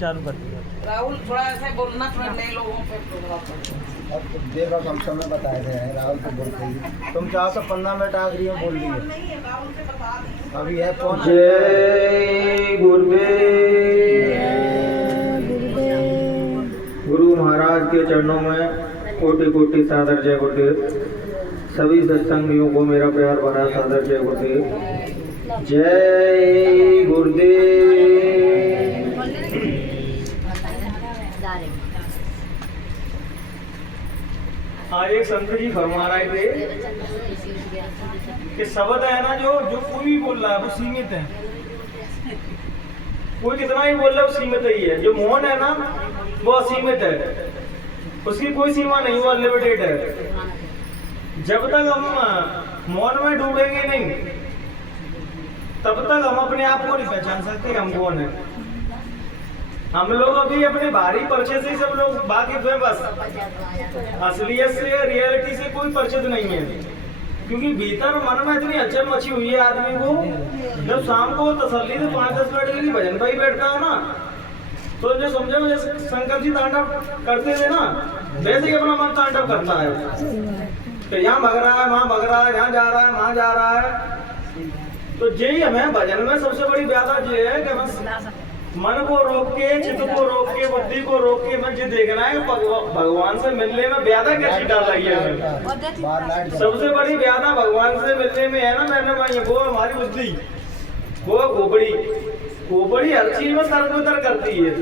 चालू कर दिया। राहुल थोड़ा ऐसे बोलना, थोड़ा नए लोगों पे अब देखो हम समय बताए थे राहुल को बोलते ही तुम चाहो तो 15 मिनट आखिरी में बोल दिए। अभी है कौन? जय गुरुदेव। गुरु महाराज के चरणों में कोटि कोटि सादर जय गुरुदेव। सभी सत्संगियों को मेरा प्यार भरा सादर जय गुरुदेव। जय गुरुदेव। आज एक संत जी फरमा रहे थे कि शब्द है ना, जो कोई भी बोल रहा है वो सीमित है। कोई कितना ही बोल रहा है वो सीमित ही है। जो मौन है ना वो असीमित है, उसकी कोई सीमा नहीं, वो अनलिमिटेड है। जब तक हम मौन में डूबेंगे नहीं तब तक हम अपने आप को नहीं पहचान सकते हम कौन है। हम लोग अभी अपने भारी परिचय से सब लोग वाकिफ हैं, बस असलियत से रियलिटी से कोई परिचित नहीं है। क्योंकि भीतर मन में इतनी हलचल मची हुई है आदमी को, जब शाम को तसल्ली से 5-10 मिनट के लिए भजन भाई बैठता है ना, तो जो समझो जैसे शंकर जी तांडव करते थे ना, वैसे ही अपना मन तांडव करता है कि यहाँ भग रहा है, वहाँ भग रहा है, यहाँ जा रहा है, वहाँ जा रहा है। तो यही हमें भजन में सबसे बड़ी व्याधा ये है कि बस मन को रोक के, चित्त को रोक के, बुद्धि को रोक के मैं ये देखना है भगवान से मिलने में व्याधा कैसी डाल रही है हमें। सबसे बड़ी व्याधा भगवान से मिलने में है ना, मैंने भाई वो हमारी बुद्धि, वो खोपड़ी हर चीज में तरबतर करती है।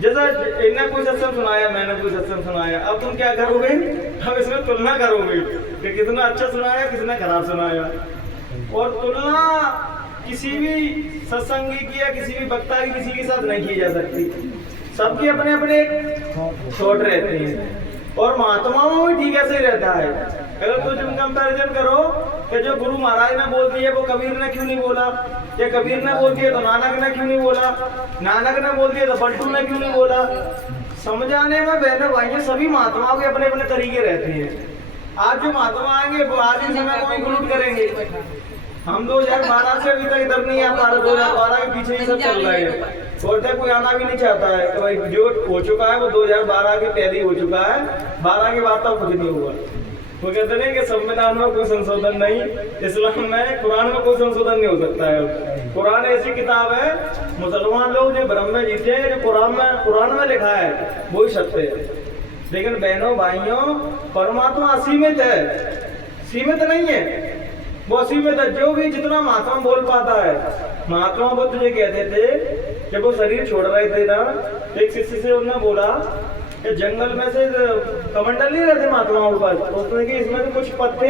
जैसा इन्हें कोई सत्संग सुनाया, मैंने कोई सत्संग सुनाया, अब तुम क्या करोगे? अब इसमें तुलना करोगे कि कितना अच्छा सुनाया, कितना खराब सुनाया। और तुलना किसी भी सत्संगी की या किसी भी वक्ता की किसी के साथ नहीं की जा सकती। सबके अपने अपने थॉट रहते हैं, और महात्माओं में ठीक ऐसे ही रहता है। अगर तो तुम कंपैरिजन करो कि जो गुरु महाराज ने बोल दिया वो कबीर ने क्यों नहीं बोला, या कबीर ने बोल दिया तो नानक ने क्यों नहीं बोला, नानक ने बोल दिया तो बंटू ने क्यों नहीं बोला। समझाने में बहनों भाइयों सभी महात्माओं के अपने अपने तरीके रहते हैं। आज जो महात्मा आएंगे वो आज ही समय को इंक्लूड करेंगे। हम 2012 से अभी तक इधर नहीं आ पा रहे, 2012 के पीछे ही सब चल रहे हैं। और कोई आना भी नहीं चाहता है। तो भाई जो हो चुका है वो 2012 के पहले ही हो चुका है, 12 के बाद तक कुछ नहीं हुआ। वो कहते हैं कि संविधान में कोई संशोधन नहीं, इस्लाम में, कुरान में कोई संशोधन नहीं हो सकता है। कुरान ऐसी किताब है, मुसलमान लोग जो भ्रम में जीते हैं, जो कुरान में लिखा है वही सत्य है। लेकिन बहनों भाइयों, परमात्मा असीमित है, सीमित नहीं है, वो असीमित है। जो भी जितना महात्मा बोल पाता है। महात्मा बुद्ध जी कहते थे जब वो शरीर छोड़ रहे थे ना, एक शिष्य से उन्होंने बोला कि जंगल में से कमंडल नहीं रहते महात्माओं के पास, उसने कि इसमें से कुछ पत्ते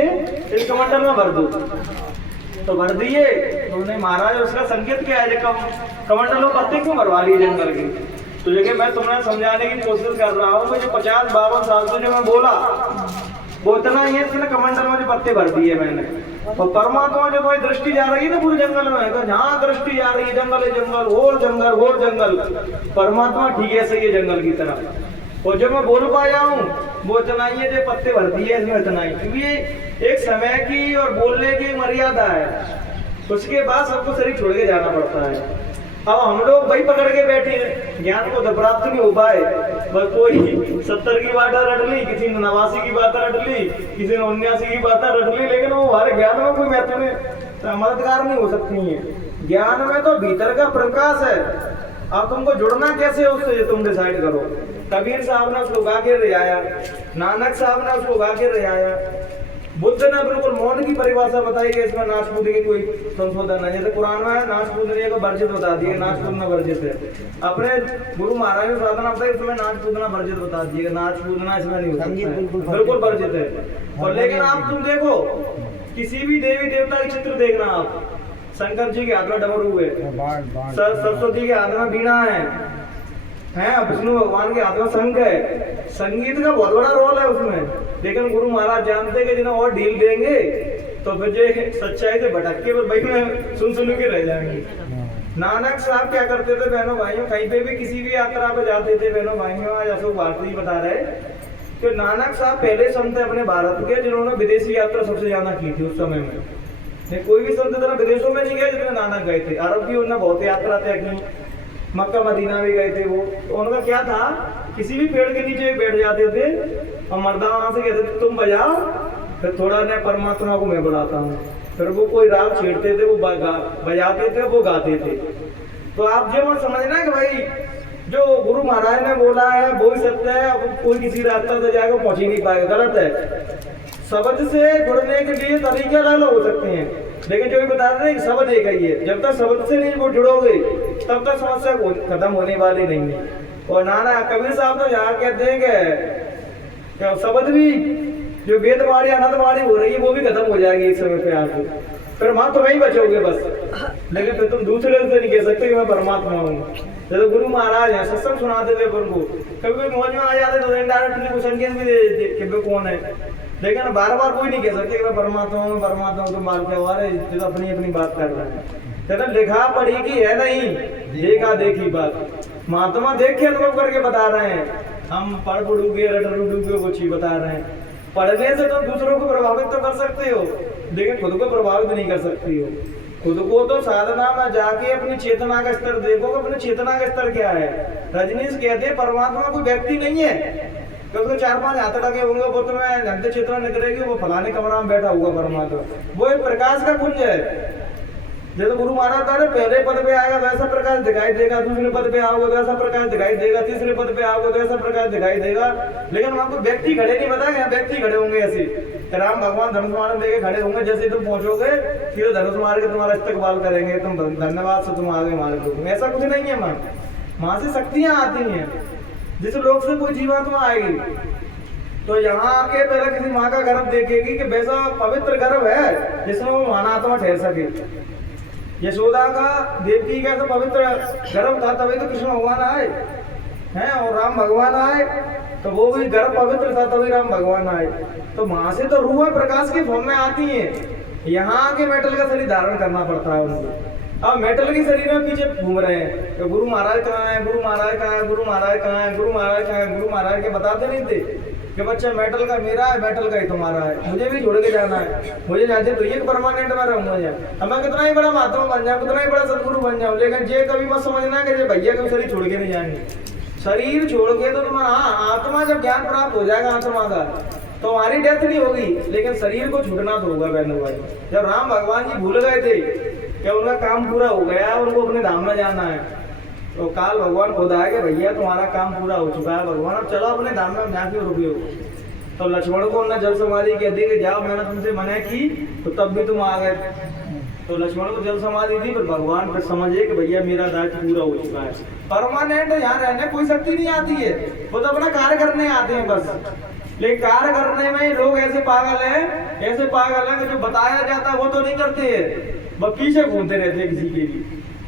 इस कमंडल में भर दो। तो भर दिए। उन्होंने महाराज उसका संकेत क्या है, कमंडल में पत्ते क्यों भरवा लिए जंगल के? तो ये मैं तुम्हें समझाने की कोशिश कर रहा हूँ। मुझे 50-52 साल से जो मैं बोला वो इतना ही है, इसने कमंडल में जो पत्ते भर दिए मैंने। और परमात्मा जो कोई दृष्टि जा रही है ना पूरे जंगल में, तो जहाँ दृष्टि जा रही है जंगल है जंगल, और जंगल और जंगल, परमात्मा ठीक है सही है जंगल की तरह। और जो मैं बोल पाया हूँ वो इतना ही है, जो पत्ते भर दिए इसमें इतना ही। क्योंकि एक समय की और बोलने की मर्यादा है, उसके बाद सबको शरीर छोड़ के जाना पड़ता है। अब हम लोग वही पकड़ के बैठे हैं, ज्ञान को तो प्राप्त नहीं हो पाए। बस कोई 70 की बात रट ली, किसी ने 89 की बात रट ली, किसी ने 79 की बात रट ली, लेकिन वो हमारे ज्ञान में कोई महत्व में मददगार नहीं हो सकती है। ज्ञान में तो भीतर का प्रकाश है। अब तुमको जुड़ना कैसे है उससे, तुम डिसाइड करो। कबीर साहब ने उसको गा के रियाया, नानक साहब ने उसको गा के रियाया, बुद्ध ने बिल्कुल मौन की परिभाषा बताई कि इसमें नाच कूद की कोई संशोधन है। जैसे कुरान में नाच कूदने को वर्जित बता दिए, नाच कूदना वर्जित है। अपने गुरु महाराज ने साधना बताई, इसमें नाच कूदना वर्जित बता दिए, नाच कूदना इसमें नहीं होता, बिल्कुल वर्जित है। और लेकिन आप तुम देखो किसी भी देवी देवता के चित्र देखना आप, शंकर जी के हाथ में डमरू है, सरस्वती के हाथ में बीणा है, विष्णु भगवान के हाथ में शंख है। संगीत का बहुत बड़ा रोल है उसमें। लेकिन गुरु महाराज जानते हैं कि जिन्हें और ढील देंगे तो फिर जो सच्चाई से भटक के भाई में सुन के रह जाएंगे। नानक साहब क्या करते थे बहनों भाइयों, कहीं पे भी किसी भी यात्रा पे जाते थे बहनों भाइयों, आज अशोक भारती बता रहे कि नानक साहब पहले संत है अपने भारत के जिन्होंने विदेशी यात्रा सबसे ज्यादा की थी उस समय में। कोई भी संत इतना विदेशों में नहीं गए जितने नानक गए थे। अरब की उन्होंने बहुत यात्रा तय की, मक्का मदीना भी गए थे वो, तो उनका क्या था, किसी भी पेड़ के नीचे बैठ जाते थे और मर्दाना वहां से कहते थे तुम बजाओ, फिर थोड़ा ने परमात्मा को मैं बुलाता हूँ, फिर वो कोई राग छेड़ते थे, वो बजाते थे, वो गाते थे। तो आप जो मत समझना कि भाई जो गुरु महाराज ने बोला है वो ही सत्य है, अब कोई किसी रास्ता से जाकर पहुंच ही नहीं पाएगा, गलत है। शब्द से जुड़ने के लिए तरीके अलग हो सकते हैं, लेकिन जो भी बता रहे हैं शब्द एक ही है। जब तक शब्द से नहीं वो जुड़ोगे तब तक समस्या खत्म होने वाली नहीं है। और नाना कबीर साहब तो यहाँ कहते हैं कि शब्द भी जो वेदवाणी अनंतवाणी हो रही है वो भी खत्म हो जाएगी एक समय पे आके, फिर वहां तो वही बचोगे बस। लेकिन फिर तुम दूसरे से नहीं कह सकते कि मैं परमात्मा हूँ। जैसे गुरु महाराज हैं, सत्संग सुनाते थे उनको, कभी कोई मौज में आ जाते तो इनडायरेक्टली कुछ संकेत भी दे देते कि वो कौन है, लेकिन बार बार कोई नहीं कह सकते कि मैं परमात्मा हूँ, परमात्मा हूँ। तो माल के वाले तो अपनी अपनी बात कर रहे हैं। कहते लिखा पढ़ी की है नहीं, देखा देखी बात। महात्मा देख के अनुभव करके बता रहे हैं, हम पढ़ पढ़ूगे रट रुडूगे कुछ ही बता रहे हैं। पढ़ने से तो दूसरों को प्रभावित तो कर सकते हो, लेकिन खुद को प्रभावित नहीं कर सकती हो। खुद को तो साधना में जाके अपनी चेतना का स्तर देखो, अपनी चेतना का स्तर क्या है। रजनीश कहते हैं परमात्मा कोई व्यक्ति नहीं है, तो उसको 4-5 हाथ लगे होंगे, वो तुम्हें घंटे चेतना निकलेगी, वो फलाने कमरा में बैठा हुआ परमात्मा, वो एक प्रकाश का पुंज है। जैसे गुरु महाराज बता पहले पद पे आएगा तो ऐसा प्रकाश दिखाई देगा, दूसरे पद पे आओगे तो ऐसा प्रकाश दिखाई देगा, तीसरे पद पे आओगे तो ऐसा प्रकाश दिखाई देगा। लेकिन वहां को व्यक्ति खड़े नहीं, बता गया व्यक्ति खड़े होंगे ऐसे। राम भगवान धनुष मार लेके खड़े होंगे, जैसे तुम पहुंचोगे फिर धनुष मार के तुम्हारा इस्तकबाल करेंगे, तुम धन्यवाद से तुम आगे मार लोगे। ऐसा कुछ नहीं है। वहां से शक्तियां आती हैं, जिस लोग से कोई जीवात्मा आएगी तो यहाँ आके पहले किसी माँ का गर्भ देखेगी कि वैसा पवित्र गर्भ है जिसमें वो मानात्मा ठहर सके। यशोदा का देवकी का तो पवित्र गर्भ था, तभी तो कृष्ण भगवान आए हैं, और राम भगवान आए तो वो भी गर्भ पवित्र था, तभी राम भगवान आए। तो वहां से तो रूह प्रकाश की फॉर्म में आती है, यहाँ आके मेटल का शरीर धारण करना पड़ता है उनको। अब मेटल के शरीर में पीछे घूम रहे हैं तो गुरु महाराज कहाँ है, गुरु महाराज कहाँ है, गुरु महाराज कहाँ है, गुरु महाराज कहाँ है। गुरु महाराज के बताते नहीं थे कि बच्चा मेटल का मेरा है, मेटल का ही तुम्हारा है, मुझे भी छोड़ के जाना है, मुझे जाते तो ये परमानेंट में रहूंगा। अब मैं कितना ही बड़ा महात्मा बन जाऊँ, कितना ही बड़ा सदगुरु बन जाऊँ, लेकिन ये कभी मत समझना कि ये भैया का शरीर छोड़ के नहीं जाएंगे। शरीर छोड़ के तो तुम्हारा आत्मा जब ज्ञान प्राप्त हो जाएगा आत्मा का तो हमारी डेथ नहीं होगी, लेकिन शरीर को छूटना तो होगा। बहनों भाई, जब राम भगवान जी भूल गए थे कि उनका काम पूरा हो गया, उनको अपने धाम में जाना है, तो काल भगवान खुद आए कि भैया तुम्हारा काम पूरा हो चुका है भगवान, अब चलो अपने धाम में, यहाँ क्यों रुके हो। तो लक्ष्मण को उन्होंने जल समाधि कह दी कि जाओ, मैंने तुमसे मना की तो तब भी तुम आ गए। तो लक्ष्मण को जल समाधि दी, फिर भगवान फिर समझे कि भैया मेरा दायित्व पूरा हो चुका है। परमानेंट यहाँ रहने कोई शक्ति नहीं आती है, वो तो अपना कार्य करने आते हैं बस। लेकिन कार्य करने में लोग ऐसे पागल हैं कि जो बताया जाता है वो तो नहीं करते हैं, वो पीछे घूमते रहते हैं किसी के लिए,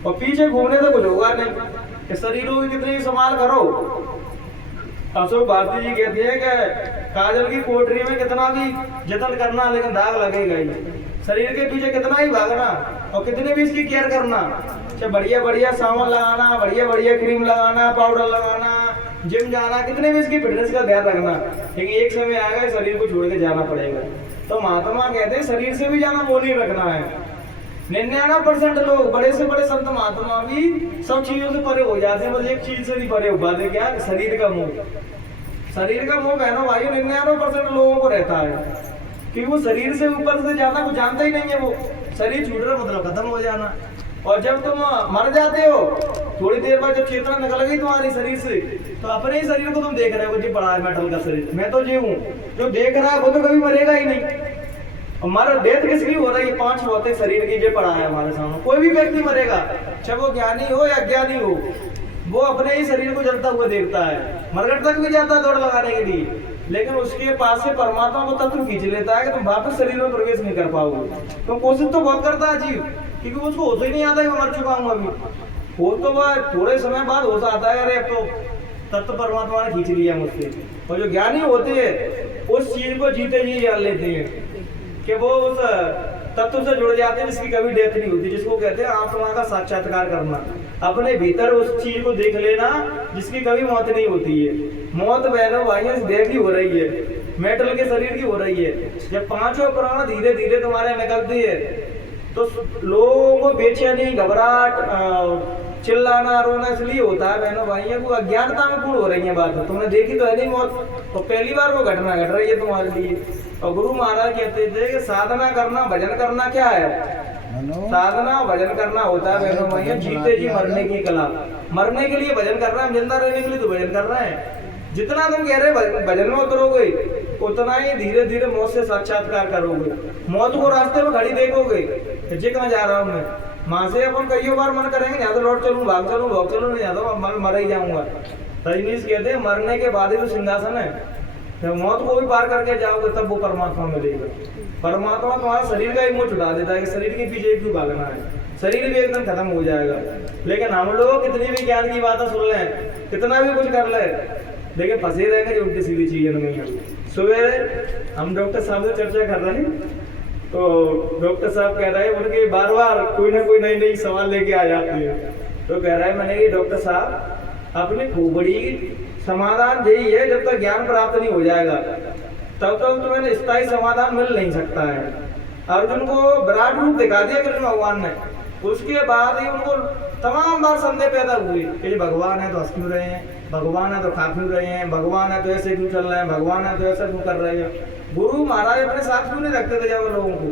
और पीछे घूमने से कुछ होगा नहीं। कि शरीरों की कितनी संभाल करो। अशोक भारती जी कहते हैं कि काजल की कोठरी में कितना भी जतन करना लेकिन दाग लगेगा ही। शरीर के पीछे कितना ही भागना और कितने भी इसकी केयर करना, चाहे बढ़िया बढ़िया सामान लगाना, बढ़िया बढ़िया क्रीम लगाना, पाउडर लगाना, जिम जाना, कितने भी इसकी फिटनेस का ध्यान रखना, लेकिन एक समय आएगा शरीर को छोड़ के जाना पड़ेगा। तो महात्मा कहते हैं शरीर से भी जाना मोह नहीं रखना है। 99% लोग बड़े से बड़े संत महात्मा भी सब चीजों से परे हो जाते हैं, बस एक चीज से नहीं परे हो पाते, क्या? शरीर का मोह। शरीर का मोह बहनों भाइयों 99% लोगों को रहता है, क्योंकि वो शरीर से ऊपर से ज्यादा कुछ जानता ही नहीं है। वो शरीर छूट रहा मतलब खत्म हो जाना। और जब तुम मर जाते हो थोड़ी देर बाद जब चेतना निकल गई तुम्हारी शरीर से, तो अपने ही शरीर को तुम देख रहे हो जी पड़ा है मेटल का शरीर, मैं तो जी हूँ। जो देख रहा है वो तो कभी मरेगा ही नहीं। हमारा डेथ किसकी हो रही है? 5 भौतिक शरीर की जो पड़ा है हमारे सामने। कोई भी व्यक्ति मरेगा, चाहे वो ज्ञानी हो या अज्ञानी हो, वो अपने ही शरीर को जलता हुआ देखता है। मरघट तक भी जाता है दौड़ लगाने के लिए, लेकिन उसके पास से परमात्मा को तत्व खींच लेता है कि तुम वापस शरीर में प्रवेश नहीं कर पाओगे। तो कोशिश तो बहुत करता है जीव, क्योंकि उसको होश ही नहीं आता है मैं मर चुका हूँ। अभी हो तो वह थोड़े समय बाद होश आता है, अरे अब तो तत्व परमात्मा ने खींच लिया मुझसे। और जो ज्ञानी होते हैं उस चीज को जीते जी जान लेते हैं कि वो उस तत्व से जुड़ जाते हैं जिसकी कभी डेथ नहीं होती, जिसको कहते हैं आत्मा का साक्षात्कार करना। अपने भीतर उस चीज को देख लेना जिसकी कभी मौत नहीं होती है। मौत बहनों भाइयों इस देह की हो रही है, मेटल के शरीर की हो रही है। जब 5 प्राण धीरे धीरे तुम्हारे निकलती है तो लोगों को बेचैनी, घबराहट, चिल्लाना रोना इसलिए होता है बहनों भाइयों को अज्ञानता में पूर्ण हो रही है बात। तुमने देखी तो है नहीं मौत, तो पहली बार वो घटना घट रही है तुम्हारे लिए। और गुरु महाराज कहते थे कि साधना करना भजन करना क्या है? साधना भजन करना होता है बहनों भाइयों जीते जी मरने की कला। मरने के लिए भजन कर रहे हैं, जिंदा रहने के लिए तो भजन कर रहे हैं। जितना तुम कह रहे भजन में उतरोगे उतना ही धीरे धीरे मौत से साक्षात्कार करोगे। मौत को रास्ते में खड़ी देखोगे, जे कहाँ जा रहा हूँ मैं, वहां से अपन कई बार मन करेंगे यहाँ तो लौट चलूँ, भाग चलूँ, नहीं जाता मर ही जाऊंगा। रजनीश कहते हैं मरने के बाद ही तो सिंहासन है, तो मौत को भी पार करके जाओगे तब वो परमात्मा मिलेगा। परमात्मा तुम्हारा शरीर का ही मुंह छुड़ा देता है कि शरीर के पीछे क्यों भागना है, शरीर भी एकदम खत्म हो जाएगा। लेकिन हम लोग कितनी भी ज्ञान की बातें सुन लें, कितना भी कुछ कर ले, लेकिन फंसे रहेंगे जो उल्टी सीधी चीजें नहीं। सुबह हम डॉक्टर साहब से चर्चा कर रहे हैं, तो डॉक्टर साहब कह रहे हैं उनके बार बार कोई ना कोई नई नई सवाल लेके आ जाती है। तो कह रहा है मैंने कि डॉक्टर साहब अपनी खोपड़ी समाधान यही है, जब तक ज्ञान प्राप्त नहीं हो जाएगा तब तक तुम्हें स्थायी समाधान मिल नहीं सकता है। अर्जुन को विराट रूप दिखा दिया कृष्ण भगवान ने, उसके बाद ही उनको तमाम बार संदेह पैदा हुए कि भगवान है तो हंस क्यों रहे हैं, भगवान है तो खा क्यों रहे हैं, भगवान है तो ऐसे क्यों चल रहे हैं, भगवान है तो ऐसा क्यों कर रहे हैं। गुरु महाराज अपने साथ क्यों नहीं रखते थे जब लोगों को?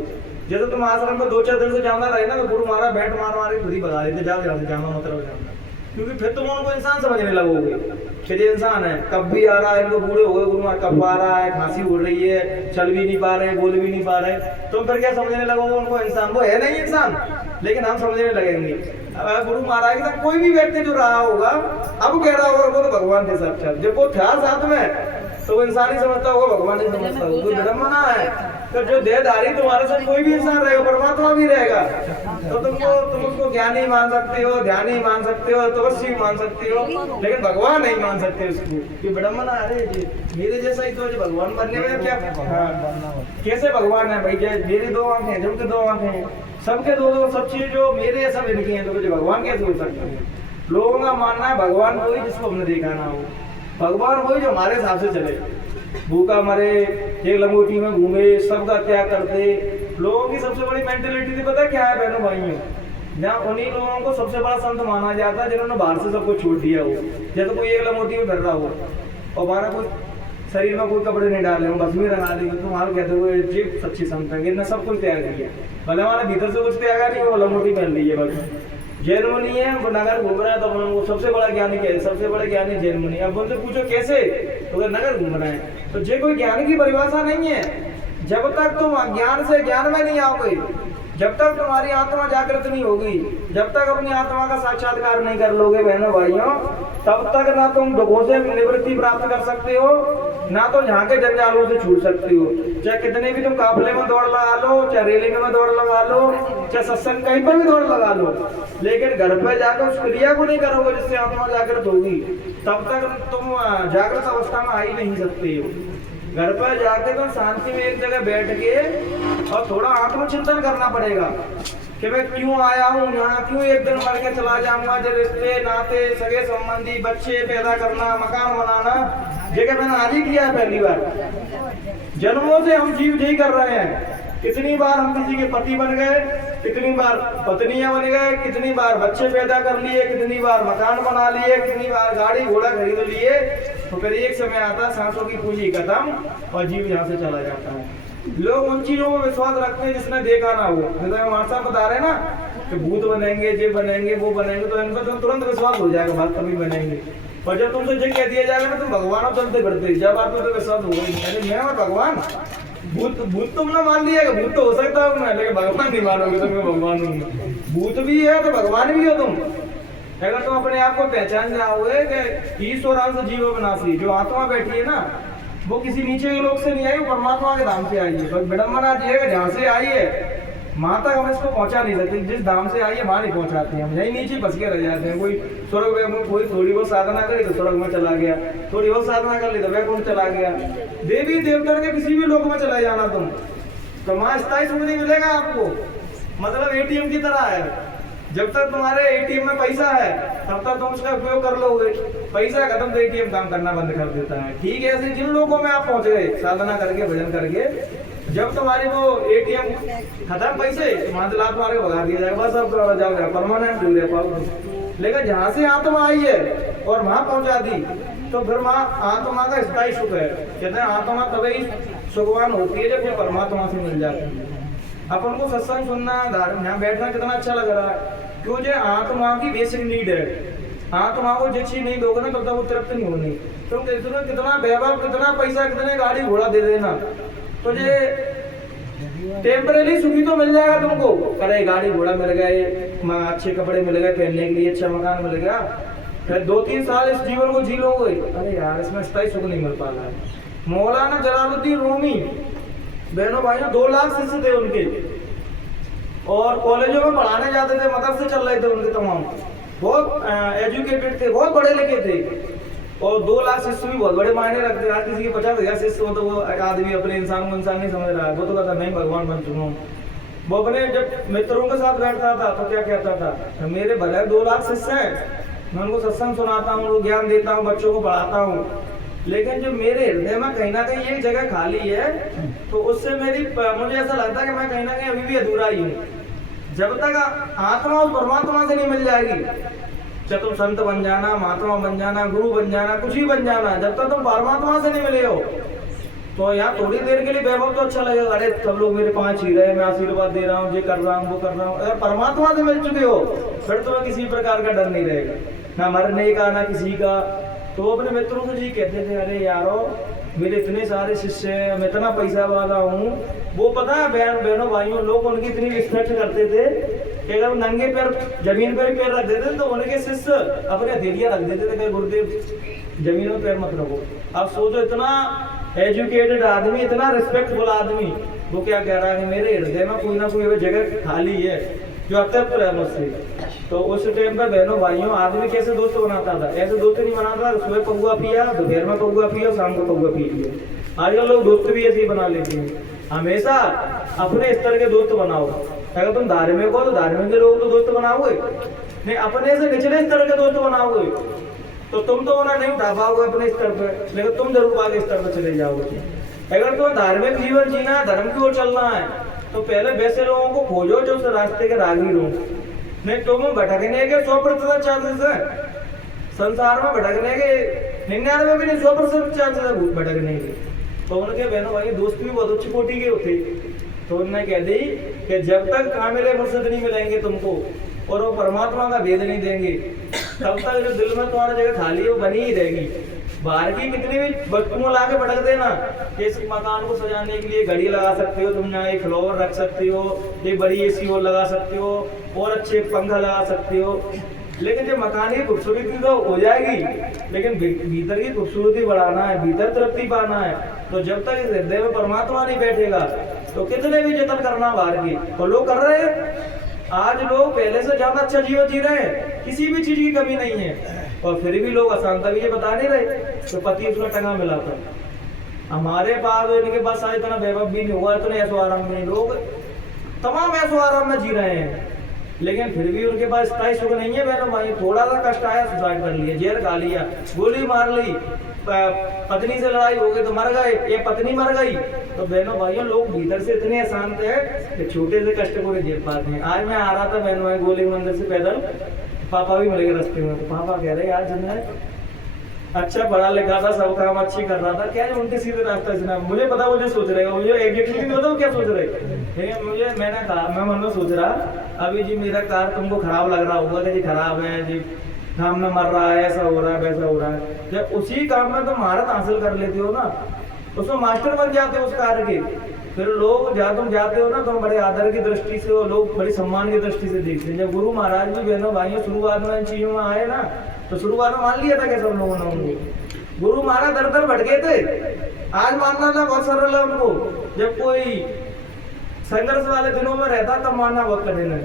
जैसे तुम आश्रम में 2-4 दिन से जाना रहे ना, तो गुरु महाराज बैठ मार के खुद ही भगा देते, जाओ यहाँ से जाना मतलब जाना, क्योंकि फिर तुम उनको इंसान समझने लगोगे कि ये इंसान है, कब भी आ रहा है, इनको बूढ़े हो गए गुरु महाराज कब आ रहा है, खांसी उड़ रही है, चल भी नहीं पा रहे, बोल भी नहीं पा रहे, तुम फिर क्या समझने लगोगे उनको इंसान? वो है नहीं इंसान, लेकिन हम समझने लगेंगे। अब गुरु महाराज के साथ कोई भी व्यक्ति जो रहा होगा अब कह रहा होगा वो तो भगवान के साक्षात, जब वो था साथ में तो वो इंसान ही समझता होगा, भगवान ही समझता होगा। कोई विडंबना है तो जो देहधारी तुम्हारे साथ कोई भी इंसान रहेगा, परमात्मा भी रहेगा, तो तुम उसको ज्ञानी मान सकते हो, ध्यानी मान सकते हो, तपस्वी मान सकते हो, लेकिन भगवान नहीं मान सकते उसको। ये विडंबना अरे जी मेरे जैसा ही तो भगवान बनने में क्या कैसे भगवान है भाई? मेरी 2 आंखें हैं, जबकि 2 आंखें हैं, सबके 2 सब चीज जो मेरे सब इनकी हैं, तो मुझे भगवान कैसे हो सकते हैं? लोगों का मानना है भगवान वही जिसको हमने देखा ना हो, भगवान वही जो हमारे हिसाब से चले, भूखा मरे, एक लंगोटी में घूमे, सबका त्याग करते। लोगों की सबसे बड़ी मेंटेलिटी पता है क्या है बहनों भाइयों? जहाँ उन्हीं लोगों को सबसे बड़ा संत माना जाता है जिन्होंने बाहर से सब कुछ छोड़ दिया हो। जैसे कोई एक लंगोटी में फिर रहा हो और बारह कोई शरीर में कोई कपड़े नहीं डाले हो, बस में रंगा दी, तुम्हारे कहते हुए जीव सच्ची संत है, इन्हें सब कुछ त्याग दिया, भले हमारे भीतर से कुछ त्यागा नहीं, वो लंगोटी पहन ली है बस। जैन मुनि है, वो नगर घूम रहा है, तो वो सबसे बड़ा ज्ञानी क्या है? सबसे बड़ा ज्ञानी जैन मुनि। अब उनसे पूछो कैसे, तो नगर घूम रहे हैं। तो ये कोई ज्ञान की परिभाषा नहीं है। जब तक तुम अज्ञान से ज्ञान में नहीं आओगे, जब तक तुम्हारी आत्मा जागृत नहीं होगी, जब तक अपनी आत्मा का साक्षात्कार नहीं कर लोगे बहनों भाइयों, तब तक ना तुम दुखों से निवृत्ति प्राप्त कर सकते हो, ना तो यहाँ के जंजालों से छूट सकते हो। चाहे कितने भी तुम काफले में दौड़ लगा लो, चाहे रेलिंग में दौड़ लगा लो, चाहे सत्संग कहीं पर भी दौड़ लगा लो, लेकिन घर पे जाकर उस क्रिया को नहीं करोगे जिससे आत्मा जागृत होगी, तब तक तुम जागृत अवस्था में आ ही नहीं सकते हो। घर पर जाके तो शांति में एक जगह बैठ के और थोड़ा आत्मचिंतन करना पड़ेगा कि मैं क्यों आया हूँ यहाँ, क्यों एक दिन मर के चला जाऊंगा। जब रिश्ते नाते सगे संबंधी बच्चे पैदा करना, मकान बनाना, जगह मैंने आज ही किया है पहली बार। जन्मों से हम जीव यही कर रहे हैं। कितनी बार हम किसी के पति बन गए, कितनी बार पत्नियां बन गए, कितनी बार बच्चे पैदा कर लिए, कितनी बार मकान बना लिए, कितनी बार गाड़ी घोड़ा खरीद लिए, तो फिर एक समय आता है सांसों की पूंजी खत्म और जीव यहाँ से चला जाता है। लोग उन चीजों में विश्वास रखते हैं जिसने देखा ना हो। जैसे हमारे साथ बता रहे ना कि भूत बनेंगे, ये बनेंगे, वो बनेंगे, तो इन पर तो तुरंत विश्वास हो जाएगा, बात कभी बनेंगे। और जब तुमसे ये कह दिया जाएगा ना तुम भगवान चलते फिरते, जब आपको तो विश्वास होगा नहीं, मैं भगवान, भूत तुमने मान लिया, भूत तो हो सकता है मैं, लेकिन भगवान नहीं मानोगे तो मैं भगवान हूँ। भूत भी है तो भगवान भी हो तुम। अगर तुम अपने आप को पहचान जाओगे कि ईश्वर अंश जीव विनाशी, जो आत्मा बैठी है ना वो किसी नीचे के लोग से नहीं आई, वो परमात्मा के धाम से आई है। बस विडम्बना ये है कि जहाँ से आई है वहां तक हम इसको पहुंचा नहीं सकते, जिस धाम से आई है वहां नहीं पहुंचाते हम, यही नीचे फंस के रह जाते हैं। कोई स्वर्ग में, कोई थोड़ी बहुत साधना करी तो स्वर्ग में चला गया, थोड़ी बहुत साधना कर ली तो वैकुंठ चला गया। देवी देवता के किसी भी लोक में चला जाना तुम, तो वहां स्थायी सुख नहीं मिलेगा आपको। मतलब एटीएम की तरह है, जब तक तुम्हारे एटीएम में पैसा है तब तक तुम उसका उपयोग कर लोगे, पैसा खत्म तो एटीएम काम करना बंद कर देता है। ठीक है, ऐसे जिन लोगों में आप पहुंच गए साधना करके, भजन करके, जब तुम्हारी वो एटीएम खत्म पैसे, तो वहां से लात मार के भगा दिया जाएगा, बस अब जाओगे परमानेंट हो रहे पाओ। लेकिन जहाँ से आत्मा आई है और वहां पहुंचा दी, तो फिर वहां आत्मा का स्थायी सुख है। कहते हैं आत्मा तभी सुखवान होती है जब वो परमात्मा से मिल जाती है। अपन को सत्संग सुनना, यहाँ बैठना कितना अच्छा लग रहा है, क्यों? जो आत्मा की बेसिक नीड है। आत्मा को जो चीज नहीं दोगे ना तब तक वो तृप्त नहीं होनी। तुम कितना वैभव, कितना पैसा, कितने गाड़ी घोड़ा दे देना, तो ये टेम्परेरी सुखी तो मिल जाएगा तुमको। अरे गाड़ी घोड़ा मिल गए, अच्छे कपड़े मिल गए पहनने के लिए, अच्छा मकान मिल गया, फिर 2-3 साल इस जीवन को जी लोगे, अरे यार इसमें स्थायी सुख नहीं मिल पा रहा है। मौलाना जलालुद्दीन रूमी, बहनों भाइयों, 2 लाख शिष्य थे उनके, और कॉलेजों में पढ़ाने जाते थे, मदरसे चल रहे थे उनके तमाम, बहुत एजुकेटेड थे, बहुत पढ़े लिखे थे, और 2 लाख शिष्य भी बहुत बड़े मायने रखते। आज किसी के 50,000 शिष्य हो तो वो एक आदमी अपने इंसान को इंसान नहीं समझ रहा है, वो तो कहता नहीं भगवान बन चुका हूँ। वो अपने जब मित्रों के साथ बैठता था तो क्या कहता था, मेरे भले 2 लाख शिष्य हैं, मैं उनको सत्संग सुनाता हूँ, उनको ज्ञान देता हूँ, बच्चों को पढ़ाता हूँ, लेकिन जो मेरे हृदय में कहीं ना कहीं एक जगह खाली है, तो उससे मुझे ऐसा लगता है कि मैं कहीं ना कहीं अभी भी अधूरा ही हूँ। जब तक आत्मा उस परमात्मा से नहीं मिल जाएगी, चाहे तुम संत बन जाना, महात्मा बन जाना, गुरु बन जाना, कुछ ही बन जाना, जब तक तुम परमात्मा से नहीं मिले हो, तो यहाँ थोड़ी देर के लिए वैभव तो अच्छा लगेगा, अरे सब लोग मेरे 5 ही रहे, मैं आशीर्वाद दे रहा हूँ, ये कर रहा हूँ, वो कर रहा हूँ। अगर परमात्मा से मिल चुके हो फिर तुम्हें किसी प्रकार का डर नहीं रहेगा, ना मरने का ना किसी का। तो वो अपने मित्रों से जी कहते थे, अरे यारो मेरे इतने सारे शिष्य हैं, मैं इतना पैसा वाला हूँ। वो पता है बहनों भाइयों, लोग उनकी इतनी रिस्पेक्ट करते थे कि अगर नंगे पैर जमीन पर पैर रख देते तो उनके शिष्य अपने हथेलियां रख देते थे कि गुरुदेव जमीन में पैर मत रखो। अब सोचो, इतना एजुकेटेड आदमी, इतना रिस्पेक्टफुल आदमी, वो क्या कह रहा है कि मेरे हृदय में कोई ना कोई जगह खाली है जो अतृप्त है मुझसे। तो उस टाइम पर बहनों भाइयों आदमी कैसे दोस्त बनाता था? ऐसे दोस्त नहीं बनाता, सुबह पौआ पिया, दोपहर में पौआ पिया, शाम को पौआ पी लिया। आजकल लोग दोस्त भी ऐसे ही बना लेते हैं। हमेशा अपने स्तर के दोस्त बनाओ। अगर तुम धार्मिक हो तो धार्मिक के लोग तो दोस्त बनाओगे नहीं, अपने से निचले स्तर के दोस्त बनाओगे तो तुम तो उन्हें नहीं उठा पाओगे अपने स्तर पर, लेकिन तुम जरूर आगे स्तर पर चले जाओगे। अगर तुम्हें धार्मिक जीवन जीना है, धर्म की ओर चलना है, तो पहले वैसे लोगों को खोजो जो उस रास्ते के राहगीर हो। नहीं तुम भटकने के 100% चांसेस है, संसार में भटकने के 99 भी नहीं, 100% चांसेस है भटकने के। तो उनके बहनों भाई दोस्त भी बहुत अच्छी कोटि के होते, तो उन्होंने कह दी कि जब तक कामिल मुर्शिद नहीं मिलेंगे तुमको और वो परमात्मा का भेद नहीं देंगे, तब तक जो दिल में तुम्हारी जगह खाली है वो बनी ही रहेगी। बाहर की कितनी भी वस्तुओं ला के भटक देना, इस मकान को सजाने के लिए घड़ी लगा सकते हो तुम, यहाँ एक फ्लावर रख सकते हो, एक बड़ी एसी और लगा सकते हो, और अच्छे पंखा लगा सकते हो, लेकिन जब मकान की खूबसूरती तो हो जाएगी, लेकिन भीतर की खूबसूरती बढ़ाना है, भीतर तृप्ति पाना है, तो जब तक इस हृदय में परमात्मा नहीं बैठेगा तो कितने भी जतन करना बाहर की, तो लोग कर रहे हैं। आज लोग पहले से ज्यादा अच्छा जीवन जी रहे हैं, किसी भी चीज की कमी नहीं है, और फिर भी लोग अशांता भी ये बता नहीं रहे तो पति उसमें टंगा मिला था। हमारे पास इनके पास शायद इतना वैभव भी नहीं हुआ, इतने ऐसो आराम में लोग तमाम ऐसो आराम में जी रहे हैं, लेकिन फिर भी उनके पास स्थायी सुख नहीं है। बहनों भाई थोड़ा सा कष्ट आया, सुसाइड कर लिया, जहर खा लिया, गोली मार ली, पत्नी से लड़ाई हो गई तो मर गए, ये पत्नी मर गई। तो बहनों भाइयों लोग भीतर से इतने अशांत है कि छोटे से कष्ट को नहीं झेल पाते हैं। आज मैं आ रहा था बहनों भाई गोली मंदिर से पैदल, पापा भी मिल गए रास्ते में, तो पापा कह रहे यार जिन्हें अच्छा पढ़ा लिखा था, सब काम अच्छी कर रहा था, क्या उनके सीधे रास्ता चुना। मुझे पता मुझे सोच रहे, मुझे एग्जैक्टली नहीं पता क्या सोच रहे, लेकिन मैंने कहा, मैं मन में सोच रहा अभी जी मेरा कार तुमको खराब लग रहा होगा, जी खराब है जी, काम में मर रहा है, ऐसा हो रहा है वैसा हो रहा है। जब उसी काम में तुम महारत हासिल कर लेते हो ना, उसमें मास्टर बन जाते हो उस कार्य के, फिर लोग जहाँ तुम जाते हो ना तो बड़े आदर की दृष्टि से, लोग बड़ी सम्मान की दृष्टि से देखते हैं। जब गुरु महाराज भी बहनों भाइयों शुरुआत में इन चीजों में आए ना, तो शुरुआत में मान लिया था कि सब लोगों ने उनको गुरु महाराज दर दर भटके थे। आज मानना था बहुत सरल है उनको, जब कोई संघर्ष वाले दिनों में रहता तब मानना बहुत कठिन है।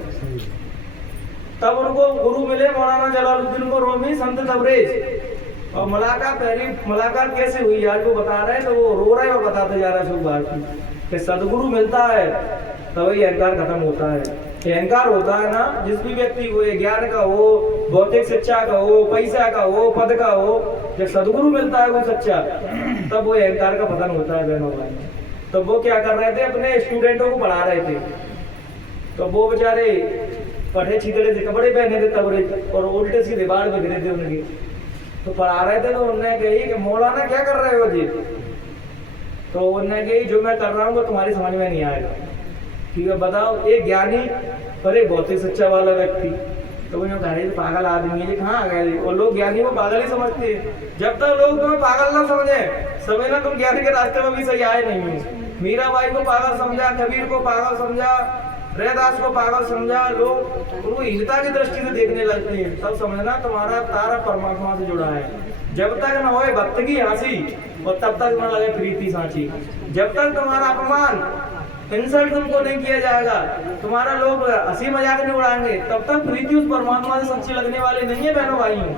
तब उनको गुरु मिले मौलाना जलालुद्दीन को रूमी संत तबरेज, और पहली मुलाकात कैसे हुई आज वो बता रहे हैं, तो वो रो रहे और बताते जा रहे हैं बात कि सदगुरु मिलता है तभी अहंकार खत्म होता है। अहंकार होता है ना जिस भी व्यक्ति को, ज्ञान का हो, भौतिक शिक्षा का हो, पैसा का हो, पद का हो, जब सदगुरु मिलता है वो सच्चा, तब वो अहंकार का पतन होता है बहनों भाई। तो वो क्या कर रहे थे, अपने स्टूडेंटों को पढ़ा रहे थे, तो वो बेचारे पढ़े छितड़े से कपड़े पहने थे तबरे और उल्टे सीधे बाल बिगड़े थे उनके। तो पढ़ा रहे थे तो उन्होंने कही कि मौलाना क्या कर रहे हो जी? तो उन्होंने कही जो मैं कर रहा हूँ वो तुम्हारी समझ में नहीं आएगा। ठीक है, बताओ, एक ज्ञानी और एक बहुत ही सच्चा वाला व्यक्ति। तो वो कह रहे पागल आदमी है, कहाँ आ गए? और लोग ज्ञानी को पागल ही समझते हैं। जब तक लोग तुम्हें पागल ना समझना तुम ज्ञानी के रास्ते में भी सही आए नहीं हो। मीराबाई को पागल समझा, कबीर को पागल समझा, रैदास को पागल समझा, लोग उनको हीनता की दृष्टि से देखने लगते हैं। तब समझना तुम्हारा तारा परमात्मा से जुड़ा है। जब तक न होए भक्त की हंसी और तब तक न लगे प्रीति सांची। जब तक तुम्हारा अपमान इंसल्ट तुमको नहीं किया जाएगा, तुम्हारा लोग हंसी मजाक नहीं उड़ाएंगे, तब तक प्रीति उस परमात्मा से सच्ची लगने वाली नहीं है बहनों भाइयों।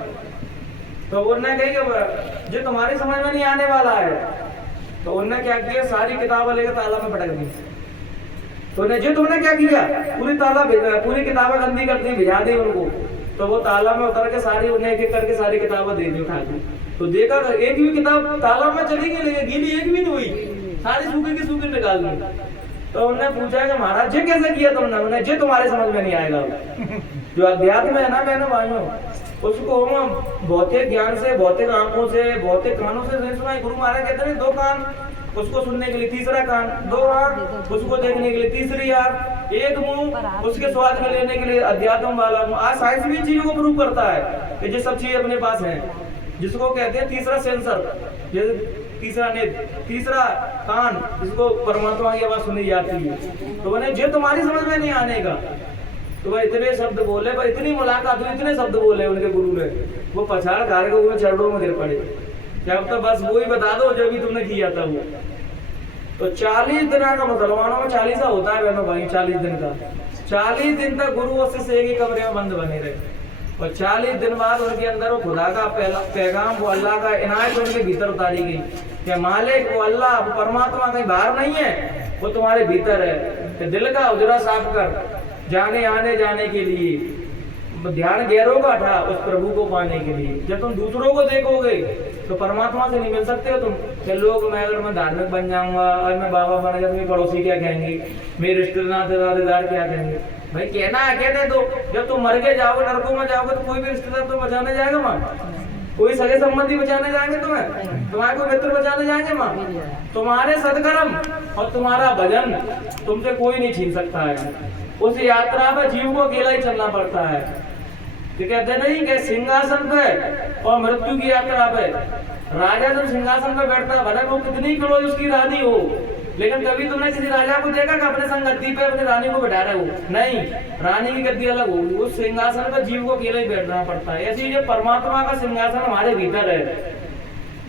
तो उन्होंने कही कि जो तुम्हारी समझ में नहीं आने वाला है, तो उन्होंने क्या किया, सारी किताबें लेकर ताला में पटक दी। तो जो तुमने क्या किया, पूरी किताबें गंदी कर दी, भिजा दी उनको। तो वो ताला में उतर के सारी उन्हें एक एक करके सारी किताबें दे दी उठा के। तो देखा एक भी किताब ताला में चली गई, लेकिन गीली एक भी नहीं हुई, सारी सूखी की सूखी निकाल दी। तो उन्होंने पूछा कि महाराज जी कैसे किया तुमने? उन्हें जी तुम्हारे समझ में नहीं आएगा। जो अध्यात्म है ना बहनों भाइयों, उसको हम भौतिक ज्ञान से, भौतिक आंखों से, भौतिक कानों से नहीं सुना। गुरु महाराज कहते हैं 2 कान उसको सुनने के लिए, 3रा कान, 2 आंख उसको देखने के लिए, 3री आंख, 1 मुंह उसके स्वाद में लेने के लिए, अध्यात्म वाला मुंह। आज साइंस भी चीजों को प्रूव करता है कि ये सब चीजें अपने पास हैं, जिसको कहते हैं 3रा सेंसर, 3रा नेत्र, 3रा कान, जिसको परमात्मा की आवाज सुनी जाती है। तो उन्हें जो तुम्हारी समझ में नहीं आने का, तो वह इतने शब्द बोले, पर इतनी मुलाकात हुई, इतने शब्द बोले उनके गुरु ने, वो पछाड़ खा के वो चरणों में गिर पड़े। क्या अब तो बस वो ही बता दो जो भी तुमने किया था वो। तो 40 दिन का मुसलमानों में 40 होता है बहनों भाई, 40 दिन का। 40 दिन तक गुरु और शिष्य एक ही कमरे में बंद बने रहे, और 40 दिन बाद उनके अंदर वो खुदा का पैगाम, वो अल्लाह का इनायत उनके भीतर उतारी गई कि मालिक, वो अल्लाह, वो परमात्मा कहीं बाहर नहीं है, वो तुम्हारे भीतर है। कि दिल का उजरा साफ कर, जाने आने जाने के लिए ध्यान गैरों का हटा, उस प्रभु को पाने के लिए। जब तुम दूसरों को देखोगे तो परमात्मा से नहीं मिल सकते हो तुम। कि लोग, मैं अगर मैं धार्मिक बन जाऊंगा और मैं बाबा बन गया तो मेरे पड़ोसी क्या कहेंगे, मेरे रिश्तेदार क्या कहेंगे? भाई कहना है कहते दो। जब तुम मर के जाओगे, नरकों में जाओगे, तो कोई भी रिश्तेदार तो बचाने जाएगा माँ? कोई सगे संबंधी बचाने जाएंगे तुम्हें? तुम्हारे कोई मित्र बचाने जाएंगे माँ? तुम्हारे सदकर्म और तुम्हारा भजन तुमसे कोई नहीं छीन सकता है। उस यात्रा में जीव को अकेला ही चलना पड़ता है। तो कहते नहीं कि सिंहासन पे और मृत्यु की यात्रा पे राजा जब सिंहासन पे बैठता है, भले वो कितनी किलो उसकी रानी हो, लेकिन कभी तुमने किसी राजा को देखा कि अपने संग गद्दी पे अपनी रानी को बैठा रहे हो? नहीं, रानी की गद्दी अलग होगी, उस सिंहासन पर जीव को अकेला ही बैठना पड़ता है। ऐसे ये परमात्मा का सिंहासन हमारे भीतर है।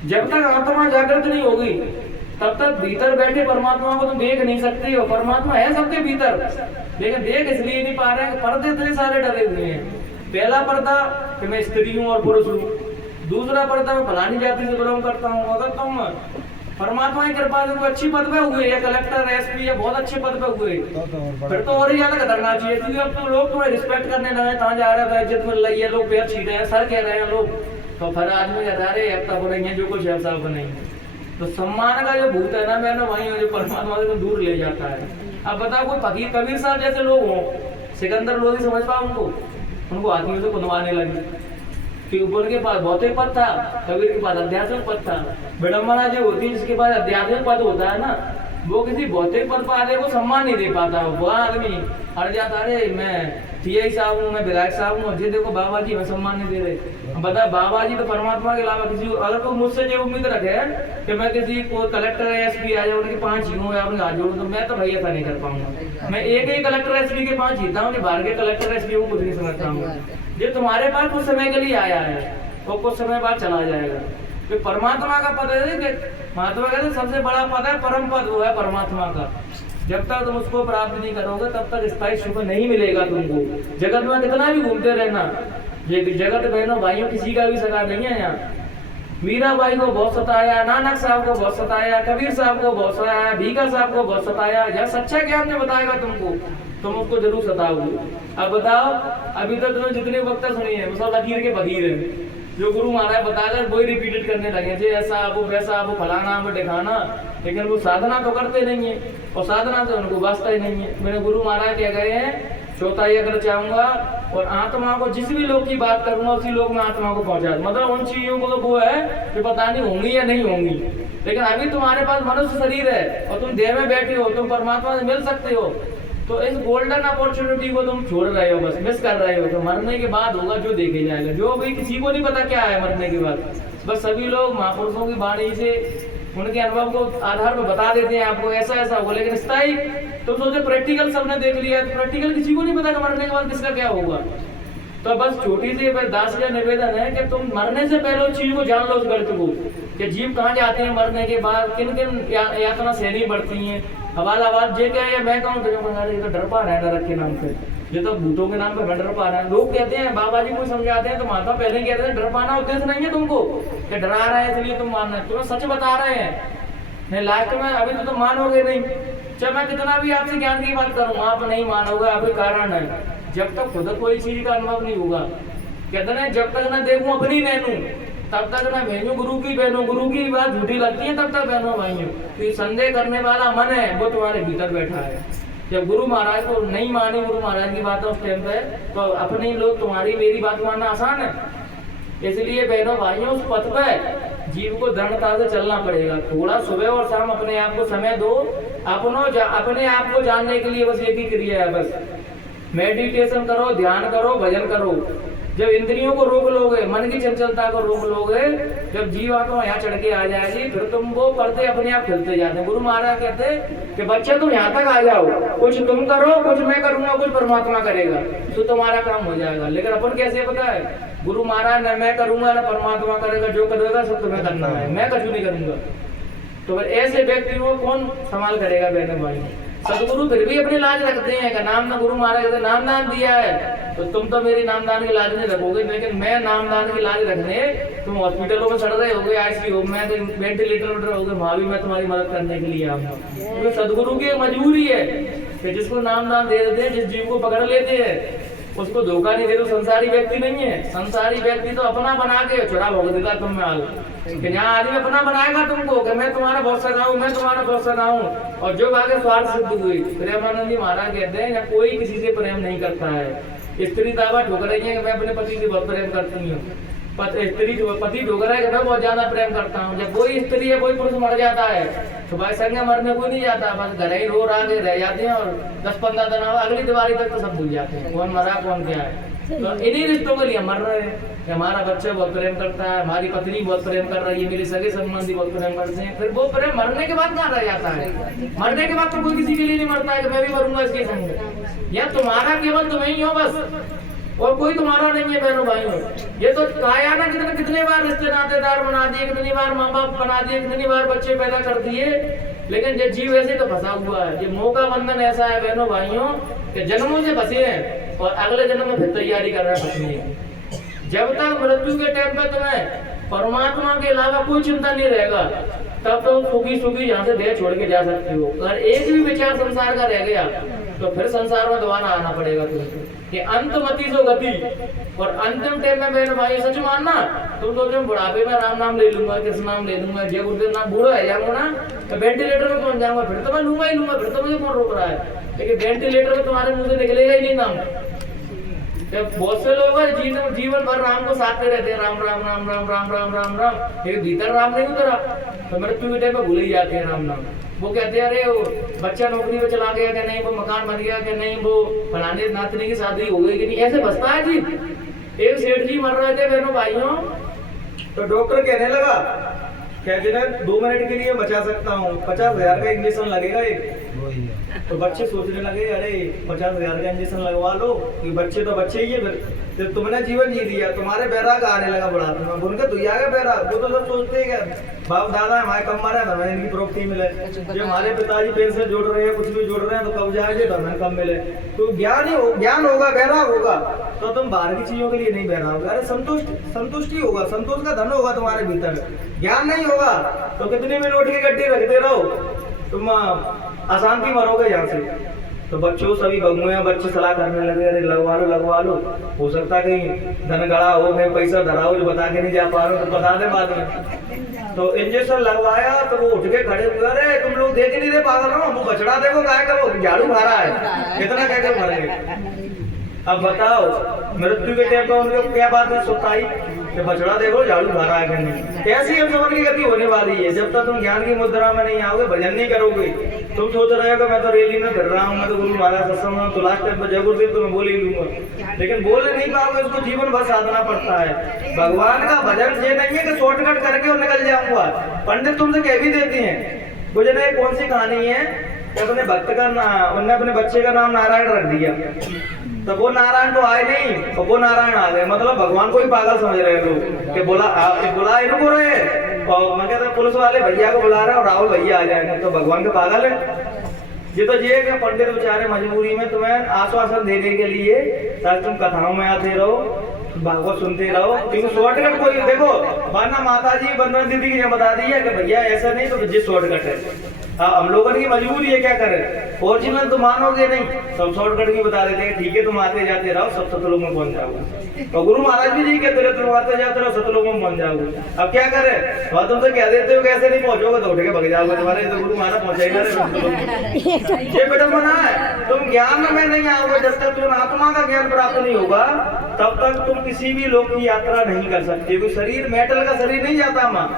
जब तक आत्मा जागृत नहीं होगी तब तक भीतर बैठे परमात्मा को तुम देख नहीं सकते हो। परमात्मा है सबके भीतर, लेकिन देख इसलिए नहीं पा रहे हैं, पर्दे इतने सारे डरे हुए हैं। पहला पर्दा कि मैं स्त्री हूँ और पुरुष हूँ, दूसरा पर्दा मैं फलानी जाति से बिलोंग करता हूँ। अगर तुम परमात्मा की कृपा से अच्छी पद पे हुए, या कलेक्टर, एसपी, या बहुत अच्छे पद पे हुए, फिर तो और ही ज्यादा खतरनाक चाहिए। क्योंकि अब तो लोग तुम्हें रिस्पेक्ट करने लगे, कहाँ जा रहे हैं, इज्जत मिल रही है, लोग पैर छीट रहे हैं, सर कह रहे हैं लोग, तो फिर आदमी कहता है एकता को नहीं है, जो कुछ ऐसा को नहीं है। तो सम्मान का जो भूत है ना मैंने वही जो परमात्मा से दूर ले जाता है। अब बताओ कोई फकीर कबीर साहब जैसे लोग हों, सिकंदर लोधी समझ पाओ उनको हाथियों से कुंदवाने लगी, कि ऊपर के पास भौतिक पद था, कबीर के पास आध्यात्मिक पद था। विडम्बना जो होती है जिसके पास आध्यात्मिक पद होता है ना, वो किसी भौतिक पद पर आने को सम्मान नहीं दे पाता। वो आदमी अड़ जाता, अरे मैं टीआई साहब हूँ, मैं विधायक साहब हूँ, जी देखो बाबा जी मैं सम्मान नहीं दे रहे। बता, बाबा जी तो परमात्मा के अलावा किसी, अगर कोई मुझसे जो उम्मीद रखे कि मैं किसी को कलेक्टर एसपी आ जाए, उनके 5 जीऊँ या उनके हाथ जोड़ूँ, तो मैं तो भैया ऐसा नहीं कर पाऊंगा। मैं एक ही कलेक्टर एसपी के 5 जीता हूँ, बाहर के कलेक्टर एसपी को कुछ नहीं समझता हूँ। जो तुम्हारे पास कुछ समय के लिए आया है वो कुछ समय बाद चला जाएगा। तो परमात्मा का पद है कि महात्मा कहते सबसे बड़ा पद है परम पद, वो है परमात्मा का। जब तक तुम उसको प्राप्त नहीं करोगे तब तक स्थायी सुख नहीं मिलेगा तुमको। जगत में कितना भी घूमते रहना, ये जगत बहनों भाइयों किसी का भी सगा नहीं है यहाँ। मीराबाई को बहुत सताया, नानक साहब को बहुत सताया, कबीर साहब को बहुत सताया, भीखा साहब को बहुत सताया। जहाँ सच्चा ज्ञान ने बताएगा तुमको, तुम उसको जरूर सताओगे। अब बताओ, अभी तक तुमने जितने वक्ता सुनी है वो सब लकीर के फकीर है, जो गुरु महाराज बताकर वही रिपीटेड करने लगे, जे ऐसा वो वैसा वो फलाना वो दिखाना, लेकिन वो साधना तो करते नहीं है, और साधना तो उनको वास्ता ही नहीं है। मेरे गुरु महाराज कह गए हैं चौथा ये अगर चाहूंगा, और आत्मा को जिस भी लोग की बात करूंगा उसी लोग में आत्मा को पहुंचा दूं। मतलब उन चीजों को तो वो है कि पता नहीं होंगी या नहीं होंगी, लेकिन अभी तुम्हारे पास मनुष्य शरीर है और तुम देह में बैठे हो, तुम परमात्मा से मिल सकते हो। तो इस गोल्डन अपॉर्चुनिटी को तुम छोड़ रहे हो, बस मिस कर रहे हो। तो मरने के बाद होगा जो देखे जाएगा, जो अभी किसी को नहीं पता क्या है मरने के बाद। बस सभी लोग महापुरुषों की वाणी से उनके अनुभव को आधार पर बता देते हैं आपको ऐसा ऐसा होगा, लेकिन स्थायी तुम सोचे प्रैक्टिकल सबने देख लिया, तो प्रैक्टिकल किसी को नहीं पता कि मरने के बाद किसका क्या होगा। तो बस छोटी सी दास का निवेदन है कि तुम मरने से पहले उस चीज को जान लो, उस गलत को, कि जीव कहाँ जाते हैं मरने के बाद, किन किन यातना सहनी पड़ती हैं। हवाला बात जे क्या है, मैं कहूँ तो डर पा रहा है नरक के नाम पे, ये तो भूतों के नाम पे मैं डर पा रहा है। लोग कहते हैं, बाबा जी को समझाते हैं तो माता पहले कहते हैं डर पाना उद्देश्य नहीं है तुमको, कि डरा रहे हैं इसलिए तुम मानना है, तुम्हें सच बता रहे हैं। नहीं लास्ट में अभी तो तुम मानोगे नहीं, चाहे मैं कितना भी आपसे ज्ञान की बात करूँ आप नहीं मानोगे। अभी कारण है, जब तक खुद कोई चीज का अनुभव नहीं होगा, कहते ना जब तक ना देखूं अपनी नैनू तब तक ना भेजू गुरु की बहनों। गुरु की बात झूठी लगती है तब तक बहनों भाइयों, तो संदेह करने वाला मन है वो तुम्हारे भीतर बैठा है। जब गुरु महाराज को नहीं मानी गुरु महाराज की बात उस टाइम पे, तो अपने लोग तुम्हारी मेरी बात मानना आसान है। इसलिए बहनों भाइयों उस पथ पे जीव को दृढ़ता से चलना पड़ेगा। थोड़ा सुबह और शाम अपने आप को समय दो, अपने आप को जानने के लिए बस एक ही क्रिया है, बस मेडिटेशन करो, ध्यान करो, भजन करो। जब इंद्रियों को रोक लोगे, मन की चंचलता को रोक लोगे, जब जीव आत्मा यहाँ चढ़ के आ जाएगी, फिर तुम वो पर्दे अपने आप खुलते जाते हैं। गुरु महाराज कहते हैं कि बच्चे तुम यहाँ तक आ जाओ, कुछ तुम करो, कुछ मैं करूंगा, कुछ परमात्मा करेगा, तो तुम्हारा काम हो जाएगा। लेकिन अपन कैसे पता है, गुरु महाराज न मैं करूंगा न परमात्मा करेगा, जो करेगा सब तुम्हें करना है, मैं कुछ नहीं करूंगा। तो फिर ऐसे व्यक्ति को कौन संभाल करेगा बहनों भाई। सदगुरु फिर भी अपनी लाज रखते हैं कि नाम ना गुरु महाराज कहते नामदान दिया है तो तुम तो मेरी नामदान की लाज नहीं रखोगे, लेकिन मैं नामदान की लाज रखने तुम हॉस्पिटलों में सड़ रहे होगे, आईसीयू में तो वेंटिलेटर होगे, वहां भी मैं तुम्हारी मदद करने के लिए आऊंगा। क्योंकि सदगुरु की मजबूरी है कि जिसको नामदान दे देते हैं, जिस जीव को पकड़ लेते हैं उसको धोखा नहीं दे। तो संसारी व्यक्ति नहीं है, संसारी व्यक्ति तो अपना बना के चुरा भोग देगा तुम में आल, कि यहाँ आदमी अपना बनाएगा तुमको कि मैं तुम्हारा बहुत सगाऊं, मैं तुम्हारा बहुत सगाऊं, और जो आगे स्वार्थ सिद्ध हुई। प्रेमानंद जी महाराज कहते हैं कि कोई किसी से प्रेम नहीं करता है। स्त्री दावा ठोक रही है कि मैं अपने पति से बहुत प्रेम करती हूँ, स्त्री पति ठोक रहा है कि मैं बहुत ज्यादा प्रेम करता हूँ। जब कोई स्त्री या कोई पुरुष मर जाता है तो भाई संग मरने कोई नहीं जाता, बस घर ही रो रहा के रह जाते हैं, और 10-15 दिन अगली दिवाली तक तो सब भूल जाते हैं कौन मरा कौन क्या है। तो इन्हीं रिश्तों के लिए मर रहे हैं कि हमारा बच्चा बहुत प्रेम करता है, हमारी पत्नी बहुत प्रेम कर रही है, मेरे सगे संबंधी बहुत प्रेम करते हैं। फिर वो प्रेम मरने के बाद कहाँ रह जाता है। मरने के बाद तो कोई किसी के लिए नहीं मरता है कि मैं भी मरूंगा इसके संग, या तुम्हारा केवल तुम ही हो बस, और कोई तुम्हारा नहीं है बहनों भाइयों। ये तो काया ना कितने बार रिश्ते नातेदार बना दिए, कितनी बार माँ बाप बना दिए, कितनी बार बच्चे पैदा कर दिए, लेकिन ये जीव ऐसे तो फंसा हुआ है। ये मोह का बंधन ऐसा है बहनों भाइयों कि जन्मों से फंसे हैं और अगले जन्म में फिर तैयारी कर रहे हैं फंसने की। जब तक मृत्यु के टाइम पे तुम्हें परमात्मा के अलावा कोई चिंता नहीं रहेगा, तब तो सुखी यहाँ से देह छोड़ के जा सकते हो। अगर एक भी विचार संसार का रह गया तो फिर संसार में दोबारा आना पड़ेगा तुमको, कि अंतमति जो गति। और अंतिम टाइम में बहन भाई सच मानना, तुम तो जो बुढ़ापे में राम नाम ले लूंगा, कृष्ण नाम ले लूंगा, जय गुरुदेव नाम, बूढ़ा है जाऊंगा ना तो वेंटिलेटर में पहुंच जाऊंगा, फिर तो मैं लूंगा ही लूंगा, फिर तो मुझे कौन रोक रहा है। लेकिन वेंटिलेटर में तुम्हारे मुंह से निकलेगा ही नहीं नाम। बहुत से लोग जीवन भर राम को साधते रहते हैं, राम राम राम राम राम राम राम राम, लेकिन भीतर राम नहीं उतरा, तो मृत्यु के टाइम पे भूल ही जाते हैं राम नाम। वो कहते हैं अरे वो बच्चा नौकरी पे चला गया कि नहीं, वो मकान बन गया कि नहीं, वो फलाने नातनी की शादी हो गई कि नहीं, ऐसे बसता है जी। एक सेठ जी मर रहे थे बहनों भाइयों, तो डॉक्टर कहने लगा कहते ना 2 मिनट के लिए बचा सकता हूँ, 50,000 का इंजेक्शन लगेगा एक। तो बच्चे सोचने लगे अरे 50,000 का इंजेक्शन लगवा लो, कि बच्चे तो बच्चे ही है, फिर तुमने जीवन जी दिया, तुम्हारे बैराग आने लगा बुढ़ापे में, उनके तो आ गया बैराग। वो तो सब सोचते हैं कि बाप दादा हमारे कम मरे हमें इनकी प्रॉपर्टी मिले, जो हमारे पिताजी पेंशन जोड़ रहे हैं, कुछ भी जोड़ रहे हैं, तो कब जाएंगे तो हमें कम मिले। तो ज्ञान होगा, बैराग होगा, तो तुम बाहर की चीजों के लिए नहीं बैरा होगा। अरे संतुष्टि होगा, संतोष का धन होगा तुम्हारे भीतर। ज्ञान नहीं होगा तो कितनी भी नोट की गड्डी रखते रहो, तुम अशांति मरोगे यहाँ से। तो बच्चों सभी बगुए बच्चे सलाह करने लगे अरे लगवा लो, हो सकता कहीं धन गड़ा हो, मैं पैसा धरा हो जो बता के नहीं जा पा रहा हूँ, तो बता दे बाद में। तो इंजेक्शन लगवाया तो वो उठ के खड़े हुए, अरे तुम लोग देख नहीं रहे पागल हो, वो बछड़ा देखो गाय का वो झाड़ू खा रहा है, कितना कह के मरेंगे। अब बताओ मृत्यु के टाइम पर उनको क्या बात है सुताई कि बछड़ा देखो झाड़ू खा रहा है कि नहीं। ऐसी हम समझ की गति होने वाली है जब तक तुम ज्ञान की मुद्रा में नहीं आओगे, भजन नहीं करोगे। तुम सोच रहे हो कि मैं तो रैली में फिर रहा हूँ, मैं तो गुरु महाराज सत्संग में, तो लास्ट टाइम पर जरूर दे तो मैं बोल ही लूंगा, लेकिन बोल नहीं पाओगे। उसको जीवन भर साधना पड़ता है। भगवान का भजन ये नहीं है कि शॉर्टकट करके और निकल जाऊंगा। पंडित तुमसे कह भी देते हैं, मुझे ना कौन सी कहानी है, अपने भक्त का उनने अपने बच्चे का नाम नारायण रख दिया, तो वो नारायण तो आए नहीं और वो नारायण आ गए। मतलब भगवान को ही पागल समझ रहे हैं लोग कि बुला इनको रहे, और मैं कहता पुलिस वाले भैया को बुला रहे हैं और राहुल भैया आ जाएंगे, तो भगवान के पागल है। ये तो ये कि पंडित बेचारे मजबूरी में तुम्हें आश्वासन देने के लिए ताकि तुम कथाओं में आते रहो, भागवत सुनते रहो। क्योंकि शॉर्टकट कोई देखो, वरना माता जी बंदन दीदी की बता दी है कि भैया ऐसा नहीं तो जिस शॉर्टकट है। हम लोगों की मजबूरी है, क्या करें, ओरिजिनल तो मानोगे नहीं, सब शॉर्टकट भी बता देते हैं। ठीक है तुम आते जाते रहो, सब सतलोक में पहुंच जाओगे। और गुरु महाराज भी जी कहते रहे तुम आते जाते रहो, सतलोक में पहुंच जाओगे। अब क्या करें, वह तुमसे कह देते हो कैसे नहीं पहुंचोगे तो उठ के भग जाओगे, तुम्हारे तो गुरु महाराज पहुंचाएगा। ये बेटा मना है, तुम ज्ञान में नहीं आओगे जब तक तुम आत्मा का ज्ञान प्राप्त नहीं होगा, तब तक तुम किसी भी लोक की यात्रा नहीं कर सकते। कोई शरीर मेटल का शरीर नहीं जाता माँ,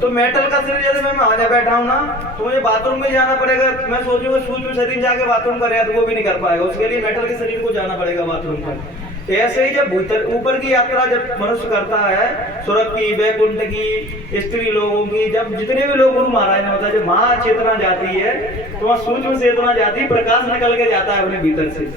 तो मेटल का शरीर जैसे मैं वहां बैठा हूँ ना, तो मुझे बाथरूम में जाना पड़ेगा। मैं सोचूंगा सूक्ष्म शरीर जाके बाथरूम करे तो वो भी नहीं कर पाएगा, उसके लिए मेटल के शरीर को जाना पड़ेगा बाथरूम पर। ऐसे ही जब ऊपर की यात्रा जब मनुष्य करता है, स्वर्ग की, वैकुंठ की, स्त्री लोगों की, जब जितने भी लोग गुरु महाराज ने बताया, जब वहां चेतना जाती है तो वहां सूक्ष्म चेतना जाती है, प्रकाश निकल के जाता है अपने भीतर से,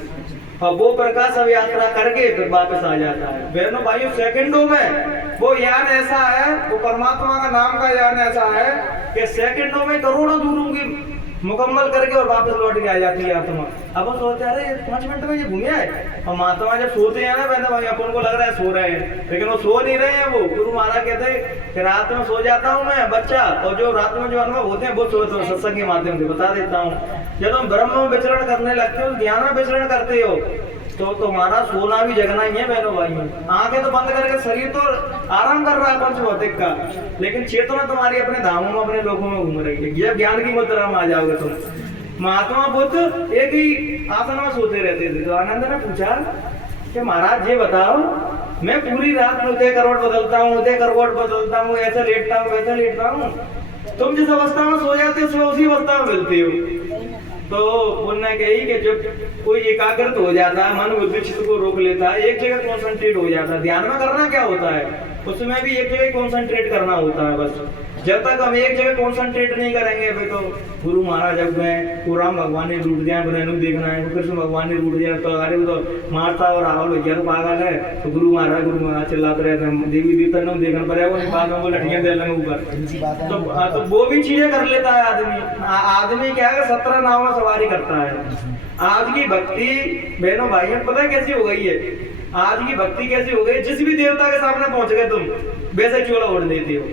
और वो प्रकाश अब यात्रा करके फिर वापस आ जाता है। बहनों भाइयों, सेकंडों में वो यान ऐसा है, वो परमात्मा का नाम का यान ऐसा है कि सेकंडों में करोड़ों दूरों की मुकम्मल करके और वापस लौट के आ जाती है आत्मा। अब वो सोचते हैं 5 मिनट में ये घूमे आए, और महात्मा जब सोते हैं ना बहनों भाई, अपन को लग रहा है सो रहे हैं, लेकिन वो सो नहीं रहे हैं। वो गुरु महाराज कहते हैं कि रात में सो जाता हूँ मैं बच्चा, और जो रात में जो अनुभव होते हैं वो सत्संग के माध्यम से बता देता हूँ। जब हम ब्रह्म में विचरण करने लगते हो, ज्ञान में विचरण करते हो, तो तुम्हारा सोना भी जगना ही है बहनों भाइयों। आंखें तो बंद करके शरीर तो आराम कर रहा है पंच भौतिक का, लेकिन चेतना तुम्हारी अपने धामों में, अपने लोकों में घूम रही है। ये ज्ञान की मुद्रा में आ जाओगे तुम। महात्मा बुद्ध एक ही आसन में सोते रहते थे, तो आनंद ने पूछा कि महाराज ये बताओ, मैं पूरी रात उदय करवट बदलता हूँ, उदय करवट बदलता हूँ, ऐसा लेटता हूँ वैसा लेटता हूँ, तुम जिस अवस्था में सो जाते हो उसी अवस्था में मिलते हो। तो बोलना कही कि जब कोई एकाग्रत हो जाता है, मन बुद्धि चित्त को रोक लेता है, एक जगह कॉन्सेंट्रेट हो जाता है। ध्यान में करना क्या होता है, उसमें भी एक जगह कॉन्सेंट्रेट करना होता है बस। जब तक हम एक जगह कॉन्सेंट्रेट नहीं करेंगे, अभी तो गुरु महाराज जब गए, को राम भगवान ने रूट दिया, रेणु देखना है, कृष्ण भगवान ने रूट दिया, तो अरे वो तो मारता और राहुल भैया तो पागल है, तो गुरु महाराज चिल्लाते रहते हैं, देवी देवता ने देखना पड़ेगा, बाद में वो लठियां दे लेंगे ऊपर। तो वो भी चीजें कर लेता है आदमी। आदमी क्या है, 17 नाव में सवारी करता है। आज की भक्ति बहनों भाइयों पता है कैसी हो गई है, आज की भक्ति कैसी हो गई, जिस भी देवता के सामने पहुंच गए तुम वैसे चोला ओढ़ देते हो।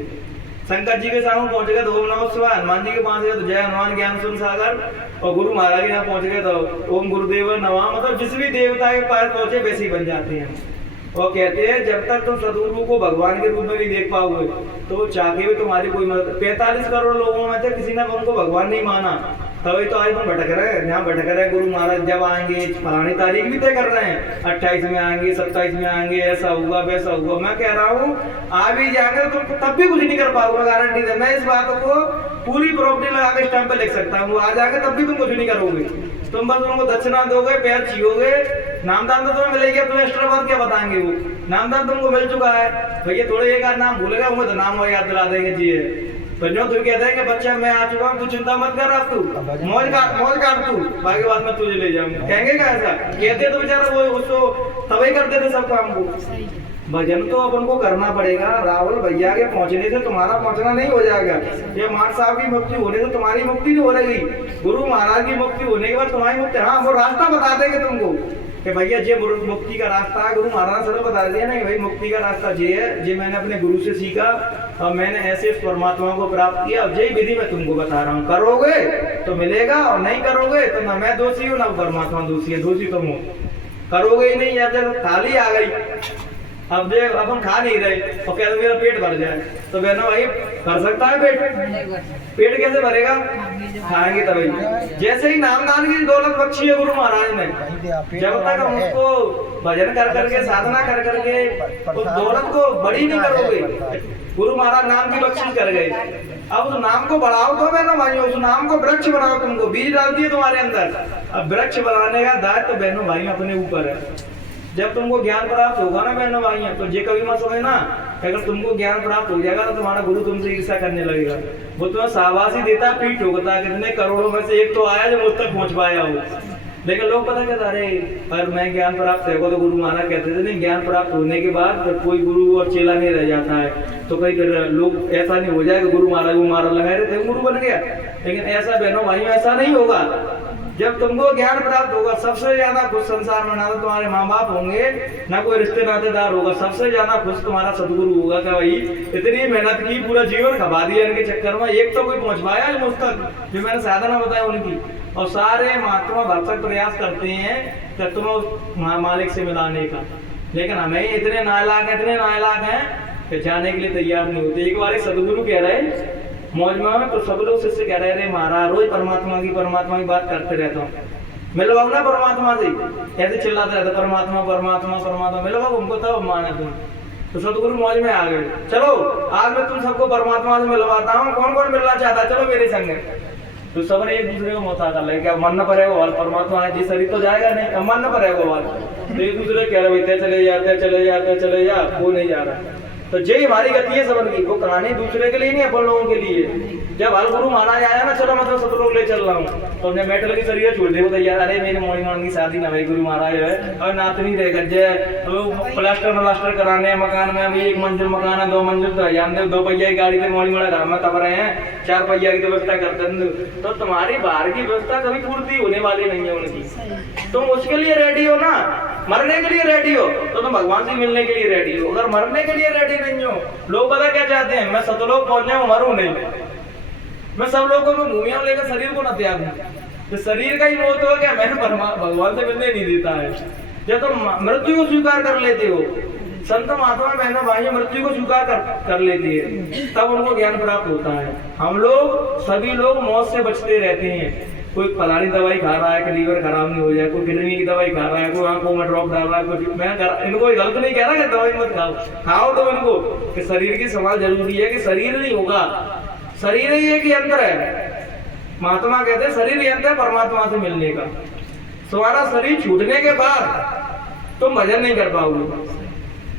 शंकर जी के सामने पहुंच गए तो ओम नमः शिवाय, हनुमान जी के पास गए तो जय हनुमान ज्ञान सुन सागर, और गुरु महाराज के यहाँ पहुंच गए तो ओम गुरुदेव नमः। मतलब जिस भी देवता के पास पहुंचे वैसे ही बन जाते हैं। और कहते हैं जब तक तुम सदगुरु को भगवान के रूप में नहीं देख पाओगे तो वो चाहे भी तुम्हारी कोई मदद। 45 करोड़ लोगों में से किसी ने उनको भगवान नहीं माना, तभी तो आज तुम भटक रहे हैं। यहाँ भटक रहे हैं, गुरु महाराज जब आएंगे, फलानी तारीख भी तय कर रहे हैं, 28 में आएंगे, 27 में आएंगे, ऐसा हुआ वैसा हुआ। मैं कह रहा हूँ आ भी जाएंगे तो तुम तब भी कुछ नहीं कर पाओगे, गारंटी है। मैं इस बात को पूरी प्रॉपर्टी लगा के स्टैंप पे लिख सकता हूँ। वो आ जाएंगे तब भी तुम कुछ नहीं करोगे, तुम बस उनको दक्षिणा दोगे, पैर छीओगे। नामदान तो तुम्हें मिलेगा, तुम्हें एक्स्ट्रा बात क्या बताएंगे। वो नामदान तुमको मिल चुका है, भैया थोड़े एक आध नाम भूलेगा, उनको तो नाम याद दिला देंगे जी। तो जो तू कहते हैं कि बच्चा मैं आ चुका हूँ, तू चिंता मत कर, अब तू मौज काट तू, बाकी बाद में तुझे ले जाऊंगा। कहेंगे क्या ऐसा? कहते तो बेचारा वो उसको तभी कर देते सब काम को। भजन तो अपन को करना पड़ेगा। राहुल भैया के पहुंचने से तुम्हारा पहुंचना नहीं हो जाएगा। ये माठ साहब की मुक्ति होने से तुम्हारी मुक्ति नहीं हो रही, गुरु महाराज की मुक्ति होने के बाद तुम्हारी मुक्ति। हाँ, वो रास्ता बता देंगे तुमको कि भैया ये मुक्ति का रास्ता है। गुरु महाराज ने बता दिया नहीं भाई, मुक्ति का रास्ता ये है, ये मैंने अपने गुरु से सीखा और मैंने ऐसे परमात्मा को प्राप्त किया। अब यही विधि मैं तुमको बता रहा हूँ, करोगे तो मिलेगा और नहीं करोगे तो ना मैं दोषी हूँ ना परमात्मा दोषी है। दोषी तुम हो, करोगे ही नहीं, या जब थाली आ गई अब देख अपन खा नहीं रहे और कहते मेरा पेट भर जाए, तो बहनों भाई भर सकता है पेट? पेट कैसे भरेगा? खाएंगे तभी। जैसे ही नाम दान की दौलत बख्शी है गुरु महाराज ने, जब तक हम उसको भजन कर करके साधना कर करके उस दौलत को बड़ी नहीं करोगे, गुरु महाराज नाम की बख्शिश कर गए। अब उस नाम को बढ़ाओ तो बहनों भाइयों, उस नाम को वृक्ष बनाओ, तुमको बीज डाल दिए तुम्हारे अंदर। अब वृक्ष बनाने का दायित्व तो बहनों भाइयों अपने ऊपर है। जब तुमको ज्ञान प्राप्त होगा ना बहनों भाइयों, तो ये कभी मत समझना अगर तुमको ज्ञान प्राप्त हो जाएगा तो तुम्हारा गुरु तुमसे ईर्ष्या करने लगेगा। वो तुम्हें शाबाशी देता, पीठ ठोकता है, कितने करोड़ों में से एक तो आया जो मुझ तक पहुंच पाया हो। लेकिन लोग पता कहता अरे पर मैं ज्ञान प्राप्त होगा, तो गुरु महाराज कहते थे नहीं, ज्ञान प्राप्त होने के बाद फिर कोई गुरु और चेला नहीं रह जाता है। तो कई लोग ऐसा नहीं हो जाएगा गुरु महाराज वो मारा लगाए रहे थे गुरु बन गया, लेकिन ऐसा बहनों भाइयों ऐसा नहीं होगा। जब तुमको ज्ञान प्राप्त होगा, सबसे ज्यादा खुश संसार में ना तो तुम्हारे माँ बाप होंगे ना कोई रिश्ते नातेदार होगा, सबसे ज्यादा खुश तुम्हारा सदगुरु होगा। क्या भाई इतनी मेहनत की, पूरा जीवन खपा दिया इनके चक्कर में, एक तो कोई पहुंच पाया मुझ तक जो मैंने साधना बताया उनकी। और सारे महात्मा भरसक प्रयास करते हैं कि तुम्हें मालिक से मिलाने का, लेकिन हमें इतने नालायक हैं कि जाने के लिए तैयार नहीं होते। एक बार सदगुरु कह रहे मौज में, तो सब लोग शिष्य कह रहे महाराज रोज परमात्मा की बात करते रहता हूँ, मिलवाओ ना परमात्मा से, कैसे चिल्लाते रहते परमात्मा परमात्मा परमात्मा, मिलवाओ हमको तब माने तुम। तो सदगुरु मौज में आ गए, चलो आज मैं तुम सबको परमात्मा से मिलवाता हूँ, कौन कौन मिलना चाहता है चलो मेरे संग। तो सब ने एक दूसरे को मोता कर लिया, क्या मन न पड़ेगा वाल परमात्मा है जी, शरीर तो जाएगा नहीं, अब मन न पड़ेगा वाल। तो एक दूसरे कह रहे भाई चले जा, वो नहीं जा रहा। तो यही हमारी गति है सबन की, वो कहानी दूसरे के लिए नहीं, अपन लोगों के लिए। जब हल गुरु महाराज आया ना, चलो मतलब सब लोग ले चल रहा हूँ, तो हमने मेटल की शरीर छोड़ दे तैयार, अरे मेरे मोड़ी मान की शादी ना भाई गुरु महाराज है और नातनी रह गए, प्लास्टर कराने मकान में, अभी 1 मंजिल मकान है, 2 मंजिल तो जान दे, 2 पहिया की गाड़ी से मोड़ी मोड़ा घर में तब रहे हैं, 4 पहिया की व्यवस्था करते। तो तुम्हारी बाहर की व्यवस्था कभी पूर्ति होने वाली नहीं है उनकी। तुम उसके लिए रेडी हो ना, मरने के लिए रेडी हो, तो तुम भगवान से मिलने के लिए रेडी हो। अगर मरने के लिए रेडी नहीं हो, लोग पता क्या चाहते हैं, मैं सतलोक पहुंच जाऊं मरूं नहीं, मैं सब लोगों को घूमिया लेकर शरीर को न त्यागूं। तो शरीर का ही मोह तो क्या मैंने भगवान से मिलने नहीं देता है। जब तुम मृत्यु को स्वीकार कर लेते हो, संत महात्मा बहनों भाइयों मृत्यु को स्वीकार कर लेती है, तब उनको ज्ञान प्राप्त होता है। हम लोग सभी लोग मौत से बचते रहते हैं, कोई फलानी दवाई खा रहा है कि लीवर खराब नहीं हो जाए, कोई किडनी की दवाई खा रहा है, कोई आंखों में ड्रॉप डाल रहा है, कोई मैं इनको गलत नहीं कह रहा कि दवाई मत खाओ तो इनको कि शरीर की संभाल जरूरी है, कि शरीर नहीं होगा, शरीर ही एक यंत्र है। महात्मा कहते हैं शरीर यंत्र है परमात्मा से मिलने का। तुम्हारा शरीर छूटने के बाद तुम भजन नहीं कर पाओगे,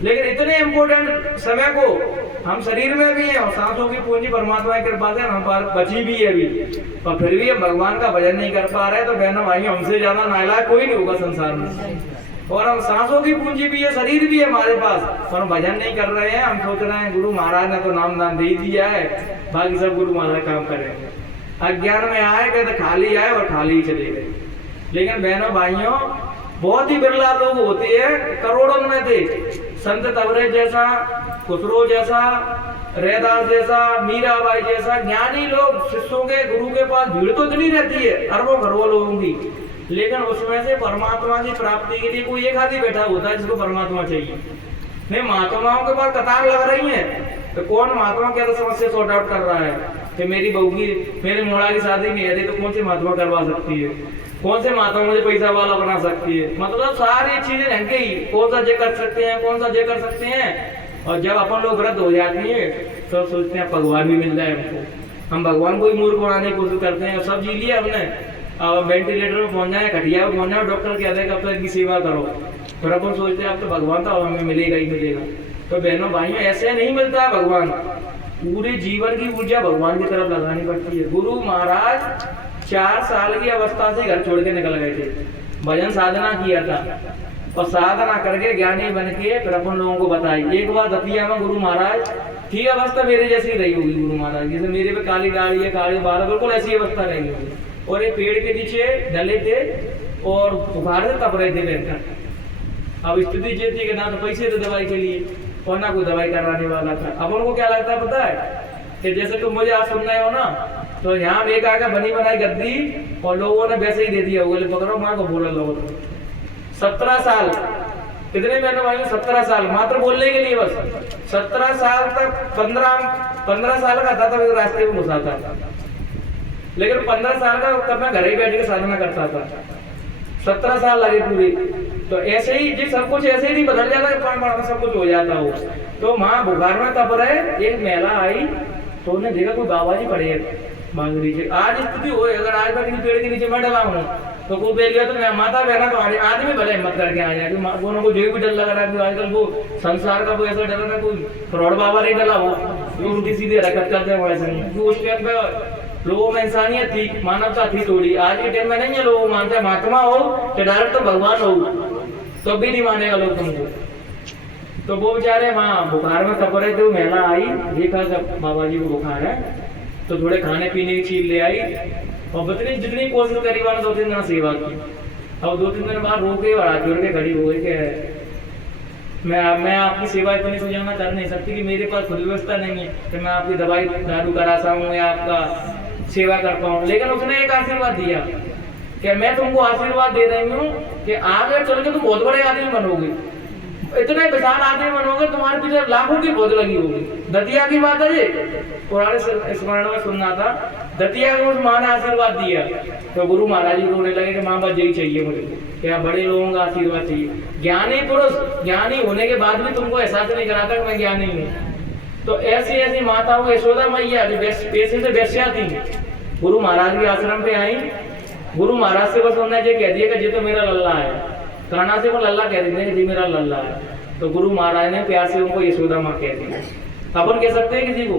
लेकिन इतने इम्पोर्टेंट समय को हम शरीर में भी हैं और सांसों की पूंजी परमात्मा की कृपा से हम बची भी है अभी, और फिर भी हम भगवान का भजन नहीं कर पा रहे। तो बहनों भाइयों हमसे ज्यादा नालायक कोई नहीं होगा संसार में। और हम सांसों की पूंजी भी है, शरीर भी है हमारे पास, और हम भजन नहीं कर रहे हैं। हम सोच रहे हैं गुरु महाराज ने तो नाम दान दे ही दिया है, बाकी सब गुरु महाराज काम करेंगे। अज्ञान में आए कहते खाली आए और खाली ही चले गए। लेकिन बहनों भाइयों बहुत ही बिरला लोग होते हैं, करोड़ों में थे, संत तबरेज जैसा, खुसरो जैसा, रैदास जैसा, मीराबाई जैसा ज्ञानी लोग शिष्यों के गुरु के पास भीड़ तो इतनी रहती है अरबों खरबों लोगों की, लेकिन उसमें से परमात्मा की प्राप्ति के लिए कोई एक आदमी बैठा होता है जिसको परमात्मा चाहिए। नहीं, महात्माओं के पास कतार लग रही है, तो कौन महात्मा क्या तो समस्या सॉर्ट आउट कर रहा है कि मेरी बहू की, मेरे मोड़ा की शादी नहीं है, तो कौन सी महात्मा करवा सकती है, कौन से महात्मा मुझे पैसा वाला बना सकती है। मतलब सारी चीजें रहते ही कौन सा जे कर सकते हैं, कौन सा जे कर सकते हैं। और जब अपन लोग वृद्ध हो जाती है तो सोचते हैं भगवान भी मिल जाए हमको, हम भगवान को ही मूर्ख बनाने की कोशिश करते हैं। सब जी लिया हमने, अब वेंटिलेटर में पहुंच जाए, खटिया में पहुंच जाए, डॉक्टर कहते हैं कब तक इनकी सेवा करो, फिर अपन सोचते हैं अब तो भगवान था हमें मिलेगा ही मिलेगा। तो बहनों भाइयों ऐसे नहीं मिलता है भगवान, पूरे जीवन की ऊर्जा भगवान की तरफ लगानी पड़ती है। गुरु महाराज 4 साल की अवस्था से घर छोड़ के निकल गए थे, भजन साधना किया था और साधना करके ज्ञानी बन के फिर अपन लोगों को बताई। एक बार दतिया में गुरु महाराज की अवस्था मेरे जैसी रही होगी, गुरु महाराज जैसे मेरे पे काली दाढ़ी है, काले बाल, बिल्कुल ऐसी अवस्था रही होगी। और एक पेड़ के नीचे डले थे और बुखार से तप रहे थे बैठकर। अब स्थिति ये थी कि ना तो पैसे थे दवाई के लिए और ना कोई दवाई कराने वाला था। अब उनको क्या लगता है पता है कि जैसे तुम मुझे आज सुन रहे हो ना, तो यहाँ एक आगे बनी बनाई गद्दी और लोगों ने वैसे ही दे दिया, बोले पकड़ो माँ को बोला लोगों। 17 साल कितने बहनों भाई? 17 साल, मात्र बोलने के लिए बस। 17 साल तक 15 साल का था तब रास्ते में घुसा था, लेकिन 15 साल का तब मैं घर ही बैठ के साधना करता था। 17 साल लगे पूरे। तो ऐसे ही जी सब कुछ ऐसे ही नहीं बदल जाता, सब कुछ हो जाता हो। तो माँ बुखार में तप रहे, एक महिला आई तो उन्हें देखा कोई बाबा जी पड़े बांगड़ी से। आज स्थिति हो, अगर आज मैं किसी पेड़ के नीचे मैं डला हूँ तो कोई बेल गया तो मैं माता बहना तो आदमी भले हिम्मत करके आ जाए। दोनों को जो भी डर लग रहा है आजकल, वो संसार का कोई ऐसा डर है, कोई फ्रॉड बाबा नहीं डला, वो उल्टी सीधी हरकत करते हैं वैसे नहीं। उस टाइम पे लोगों में इंसानियत थी, मानवता थी थोड़ी। आज के टाइम में नहीं है, लोग मानते हैं महात्मा हो तो डायरेक्ट तो भगवान हो, तो भी नहीं मानेगा लोग तुमको। तो वो बेचारे वहाँ बुखार में तप रहे थे, वो महिला आई, देखा जब बाबा जी को बुखार है तो थोड़े खाने पीने की चीज ले आई और बतनी जितनी कोशिश करी वाला 2-3 दिन सेवा की। अब 2-3 दिन बाद रो के और हाथ जोड़ के खड़ी हो गई कि मैं आपकी सेवा इतनी सुझाना कर नहीं सकती कि मेरे पास खुद व्यवस्था नहीं है कि मैं आपकी दवाई दारू करा सकूँ या आपका सेवा कर पाऊँ। लेकिन उसने एक आशीर्वाद दिया कि मैं तुमको आशीर्वाद दे रही हूँ कि आगे चल के तुम बहुत बड़े आदमी बनोगे, इतने विशाल आदमी बनोगे, तुम्हारे पीछे लाखों की बहुत लगी होगी। दतिया की बात है, पुराने स्मरण में सुनना था। दतिया को उस माँ ने आशीर्वाद दिया तो गुरु महाराज जी रोने लगे कि माँ बस यही चाहिए मुझे, क्या बड़े लोगों का आशीर्वाद चाहिए। ज्ञानी पुरुष ज्ञानी होने के बाद भी तुमको एहसास नहीं कराता कि मैं ज्ञानी हूँ। तो ऐसी ऐसी माताओं यशोदा मैया पैसे से वेश्या थी, गुरु महाराज के आश्रम पे आई। गुरु महाराज से बस उन्होंने ये कह दिया कि ये तो मेरा लल्ला है, काना से वो लल्ला कह देते हैं कि जी मेरा लल्ला है। तो गुरु महाराज ने प्यार से उनको यशोदा माँ कह दिया। अपन कह सकते हैं किसी को,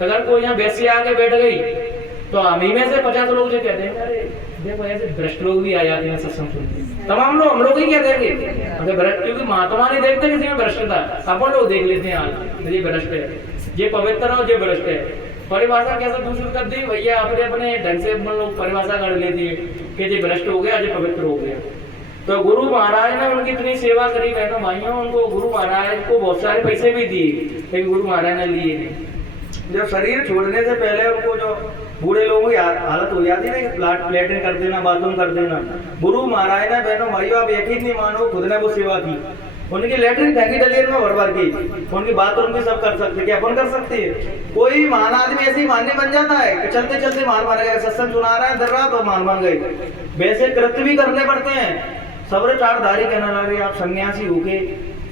अगर कोई यहाँ वैश्या आके बैठ गई तो हम ही में से 50 लोग जो कहते हैं अरे देखो ऐसे भ्रष्ट लोग भी आ जाते हैं सत्संग सुनते, तमाम लोग हम लोग ही क्या देंगे अगर भ्रष्ट, क्योंकि महात्मा नहीं देखते किसी में भ्रष्टता, अपन लोग देख लेते हैं आज ये भ्रष्ट है, ये पवित्र है, ये भ्रष्ट है। परिभाषा कैसे दूसरी कर दी भैया, अपने अपने ढंग से अपन लोग परिभाषा कर लेती है कि ये भ्रष्ट हो गया, ये पवित्र हो गया। तो गुरु महाराज ने उनकी इतनी सेवा करी बहनों भाइयों, उनको गुरु महाराज को बहुत सारे पैसे भी दिए, लेकिन गुरु महाराज ने लिए नहीं। जब शरीर छोड़ने से पहले उनको जो बूढ़े लोगों की हालत हो जाती है ना, लेटरिन कर देना, बाथरूम कर देना, गुरु महाराज ने बहनों भाइयों आप यकीन नहीं मानो खुद ने वो सेवा की। उनकी लेटरिन फेंकी डलियर में भर की, उनकी बाथरूम भी सब कर सकते, क्या अपन कर सकते हैं? कोई महान आदमी ऐसे ही मानने बन जाता है कि चलते चलते मान मार गए, सत्संग सुना रहा है दर रात और मान गए। वैसे कृत्य भी करने पड़ते हैं। सबरे चारधारी कहना लगे, आप सन्यासी होके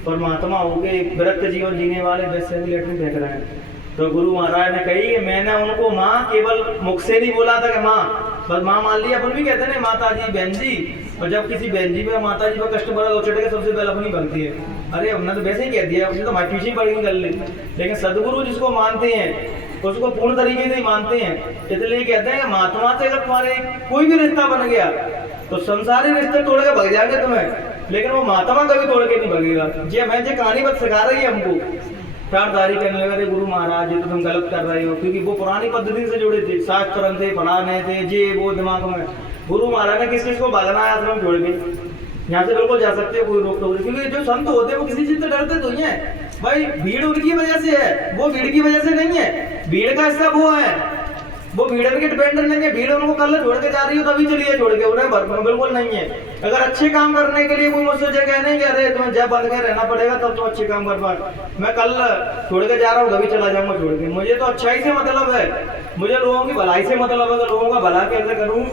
परमात्मा होके विरक्त जीवन जीने वाले वैसे भी लेटरिन फेंक रहे हैं। तो गुरु महाराज ने कही कि मैंने उनको माँ केवल मुख से नहीं बोला था कि माँ, बस माँ मान लिया। अपन भी कहते हैं माता जी बहन जी, और जब किसी बहन जी में माता जी पर कष्ट पड़ा तो चढ़ के सबसे पहले अपनी बनती है, अरे हमने तो वैसे ही कह दिया, उसने तो माँ पीछे पड़ी कर ली। लेकिन सदगुरु जिसको मानते हैं उसको पूर्ण तरीके से ही मानते हैं, इसलिए कहते हैं कि महात्मा से अगर तुम्हारे कोई भी रिश्ता बन गया तो संसारी रिश्ते तोड़ के भग जाएंगे तुम्हें, लेकिन वो महात्मा कभी तोड़ के नहीं भगेगा। जी मैं जो कहानी बस सिखा रही है हमको, चारधारी कहने लगा थे गुरु महाराज जी तो तुम गलत कर रहे हो, क्योंकि वो पुरानी पद्धति से जुड़े थे, शास्त्र थे, पढ़ाने थे, जे वो दिमाग में। गुरु महाराज ने किस चीज को भागना है आश्रम छोड़ के, यहाँ से बिल्कुल जा सकते हो, कोई रोक टोक, क्योंकि जो संत होते हैं वो किसी चीज से डरते तो ही है भाई। भीड़ उनकी वजह से है, वो भीड़ की वजह से नहीं है। भीड़ का हिस्सा वो है, वो भीड़ के डिपेंड नहीं है। भीड़ उनको कल छोड़ के जा रही हो तभी चलिए छोड़ के, उन्हें बिल्कुल नहीं है। अगर अच्छे काम करने के लिए कोई मुझसे जो कहने कि अरे तुम्हें जब बंद कर रहना पड़ेगा तब तो अच्छे काम कर पाए, मैं कल छोड़ के जा रहा हूँ तभी चला जाऊंगा छोड़ के। मुझे तो अच्छाई से मतलब है, मुझे लोगों की भलाई से मतलब है, लोगों का भला कैसे करूँ।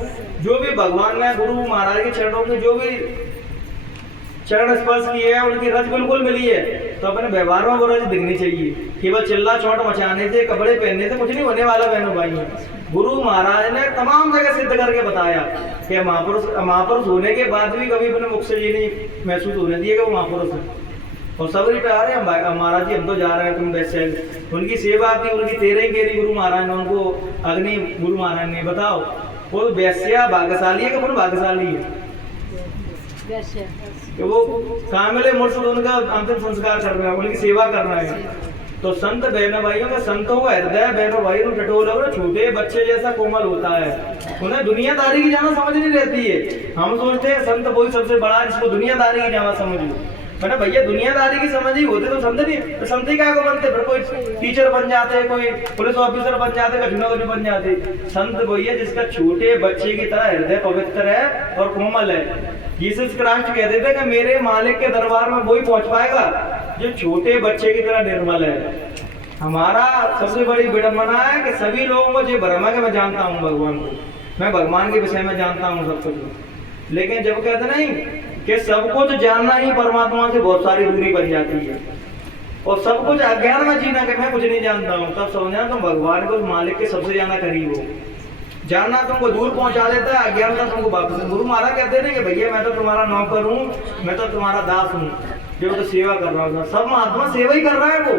जो भी भगवान ने गुरु महाराज के चरणों के जो भी चरण स्पर्श किए हैं उनकी रज बिल्कुल मिली है, तो अपने व्यवहार में वो रज दिखनी चाहिए। केवल चिल्ला चोट मचाने से, कपड़े पहनने से कुछ नहीं होने वाला बहनों भाई। गुरु महाराज ने तमाम जगह सिद्ध करके बताया कि महापुरुष होने के बाद भी कभी अपने मुख से ये नहीं महसूस होने दिए कि वो महापुरुष है। और सब रिटायर है, महाराज जी हम तो जा रहे हैं, तुम वैसे उनकी सेवा की, उनकी 13 केरी गुरु महाराज ने उनको अग्नि गुरु महाराज ने। बताओ वो वैश्या भाग्यशाली है कि कौन भाग्यशाली है कि वो कामिले मुर्शिद उनका अंतिम संस्कार कर रहे हैं, उनकी सेवा कर रहे हैं। तो संत बहनों भाइयों का संतों का हृदय बहनों भाइयों टटोल और छोटे बच्चे जैसा कोमल होता है। उन्हें दुनियादारी की जाना समझ नहीं रहती है। हम सोचते हैं संत वही सबसे बड़ा है जिसको दुनियादारी की जाना समझ लो। मैंने भैया दुनियादारी की समझ ही होते तो संत नहीं, तो संत ही क्या को बनते, फिर कोई टीचर बन जाते, कोई पुलिस ऑफिसर बन जाते, कठिनों बन जाते। संत भैया जिसका छोटे बच्चे की तरह हृदय पवित्र है और कोमल है। यीशु क्राइस्ट कहते थे कि मेरे मालिक के दरबार में वही पहुंच पाएगा जो छोटे बच्चे की तरह निर्मल है। हमारा सबसे बड़ी विडंबना है कि सभी लोगों को जो भ्रम है कि मैं जानता हूँ भगवान को, मैं भगवान के विषय में जानता हूँ सब कुछ, लेकिन जब कहते नहीं कि सब कुछ जानना ही परमात्मा से बहुत सारी दूरी बन जाती है और सब कुछ अज्ञान में जीना कि मैं कुछ नहीं जानता हूँ, तब समझना तुम भगवान को मालिक के सबसे ज्यादा करीब हो। जानना तुमको दूर पहुंचा देता है, अज्ञानता तुमको वापस। गुरु महाराज कहते हैं कि भैया मैं तो तुम्हारा नौकर हूँ, मैं तो तुम्हारा दास हूँ जो तो सेवा कर रहा हूँ। सब महात्मा सेवा ही कर रहा है वो,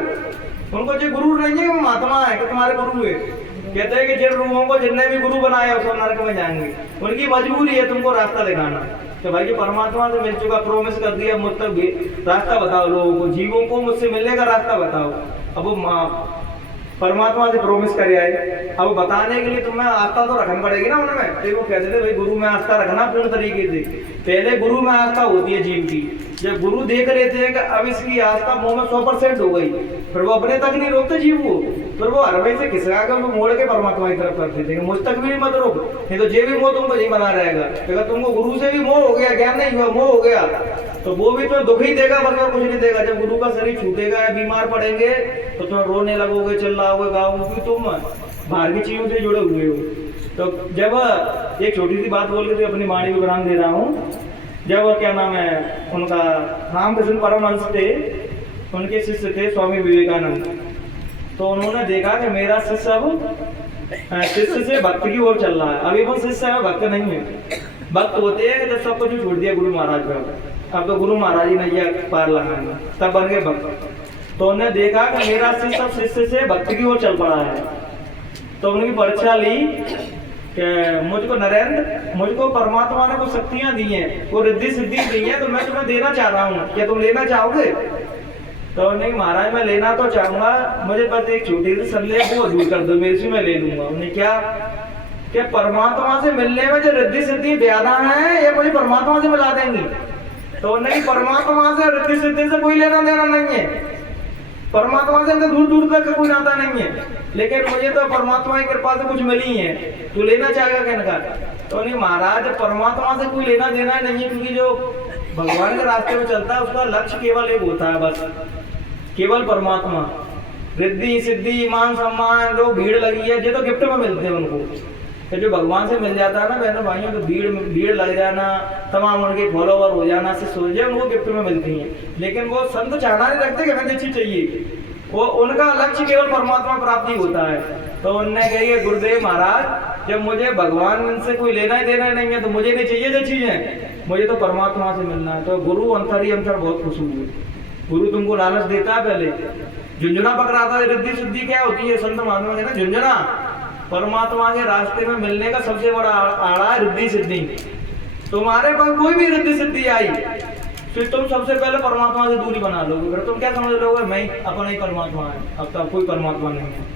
उनको जो गुरु नहीं है वो महात्मा है कि तुम्हारे गुरु है। कहते हैं कि जिन रूहों को जिनने भी गुरु बनाया उसको नरक में जाएंगे, उनकी मजबूरी है तुमको रास्ता दिखाना। तो भाई जो परमात्मा से मिल चुका, प्रोमिस कर दिया, मुझ तक भी रास्ता बताओ लोगों को, जीवों को मुझसे मिलने का रास्ता बताओ। अब वो परमात्मा से प्रोमिस कर आए, अब बताने के लिए तुम्हें आस्था तो रखनी पड़ेगी ना उनमें। तो वो कहते थे भाई गुरु में आस्था रखना पूर्ण तरीके से। पहले गुरु में आस्था होती है जीव की, जब गुरु देख लेते हैं कि अब इसकी आस्था मुंह में 100% हो गई, फिर वो अपने तक नहीं रोकते जीव को, फिर वो हर वही से खिसका कर वो मोड़ के परमात्मा की तरफ कर देते हैं। मुझ तक भी मत रोक, नहीं तो जे भी मोह तुमको नहीं बना रहेगा। अगर तुमको गुरु से भी मोह हो गया, ज्ञान नहीं हुआ, मोह हो गया, तो वो भी तो दुख ही देगा, बस कुछ नहीं देगा। जब गुरु का शरीर छूटेगा या बीमार पड़ेंगे तो तुम रोने लगोगे, चिल्लाओगे, गाओगे, क्योंकि तुम बाहर की चीजों से जुड़े हुए हो। तो जब एक छोटी सी बात बोल के तो अपनी वाणी को विराम दे रहा हूँ। जब क्या नाम है उनका, रामकृष्ण परमहंस थे, उनके शिष्य थे स्वामी विवेकानंद। तो उन्होंने देखा कि मेरा शिष्य अब शिष्य से भक्त की ओर चल रहा है। अभी वो शिष्य है, भक्त नहीं है। भक्त होते हैं जब सब कुछ छोड़ दिया गुरु महाराज का, अब तो गुरु महाराज ही नैया पार लगाना, तब बन गए भक्त। तो उन्होंने देखा कि मेरा शिष्य अब शिष्य से भक्त की ओर चल पड़ा है। तो उनकी परीक्षा ली कि मुझको नरेंद्र, मुझको परमात्मा ने कुछ शक्तियां दी हैं, वो रिद्धि सिद्धि दी हैं, तो मैं तुम्हें देना चाह रहा हूँ, क्या तुम लेना चाहोगे? तो नहीं महाराज मैं लेना तो चाहूंगा, मुझे बस एक छोटी सी संदेह को दूर कर दो, मेरे से मैं ले लूंगा। उन्हें क्या परमात्मा से मिलने में जो रिद्धि सिद्धि ज्यादा है, ये मुझे परमात्मा से मिला देंगी? तो नहीं, परमात्मा से रिद्धि सिद्धि से कोई लेना देना नहीं है, परमात्मा से दूर दूर तक कोई नाता नहीं है, लेकिन मुझे तो परमात्मा की कृपा से कुछ मिली है, तू लेना चाहेगा कहने का? तो नहीं महाराज, परमात्मा से कोई लेना देना नहीं है, क्योंकि जो भगवान के रास्ते में चलता है उसका लक्ष्य केवल एक होता है, बस केवल परमात्मा। रिद्धि सिद्धि मान सम्मान जो भीड़ लगी है, ये तो गिफ्ट में मिलते हैं उनको। तो जो भगवान से मिल जाता है ना बहनों भाइयों, तो भीड़ लग जाना, तमाम उनके फॉलोवर हो जाना से सोच उनको गिफ्ट में मिलती हैं। लेकिन वो संत चाहना नहीं रखते कि हमें चीज चाहिए, वो उनका लक्ष्य केवल परमात्मा प्राप्ति होता है। तो उनने कही गुरुदेव महाराज, जब मुझे भगवान से कोई लेना ही देना नहीं है तो मुझे नहीं चाहिए जो चीजें, मुझे तो परमात्मा से मिलना है। तो गुरु अंतर ही अंतर बहुत खुश हुए। गुरु तुमको लालच देता है, पहले झुंझुना पकड़ाता है। रिद्धि सिद्धि क्या होती है? संत महात्मा कहते हैं झुंझुना परमात्मा के रास्ते में मिलने का सबसे बड़ा आड़ा है रिद्धि सिद्धि। तुम्हारे पास कोई भी रिद्धि सिद्धि आई, फिर तुम सबसे पहले परमात्मा से दूरी बना लोगे, फिर तुम क्या समझ लोगे? मैं अपना ही परमात्मा है, अब तो कोई परमात्मा नहीं है।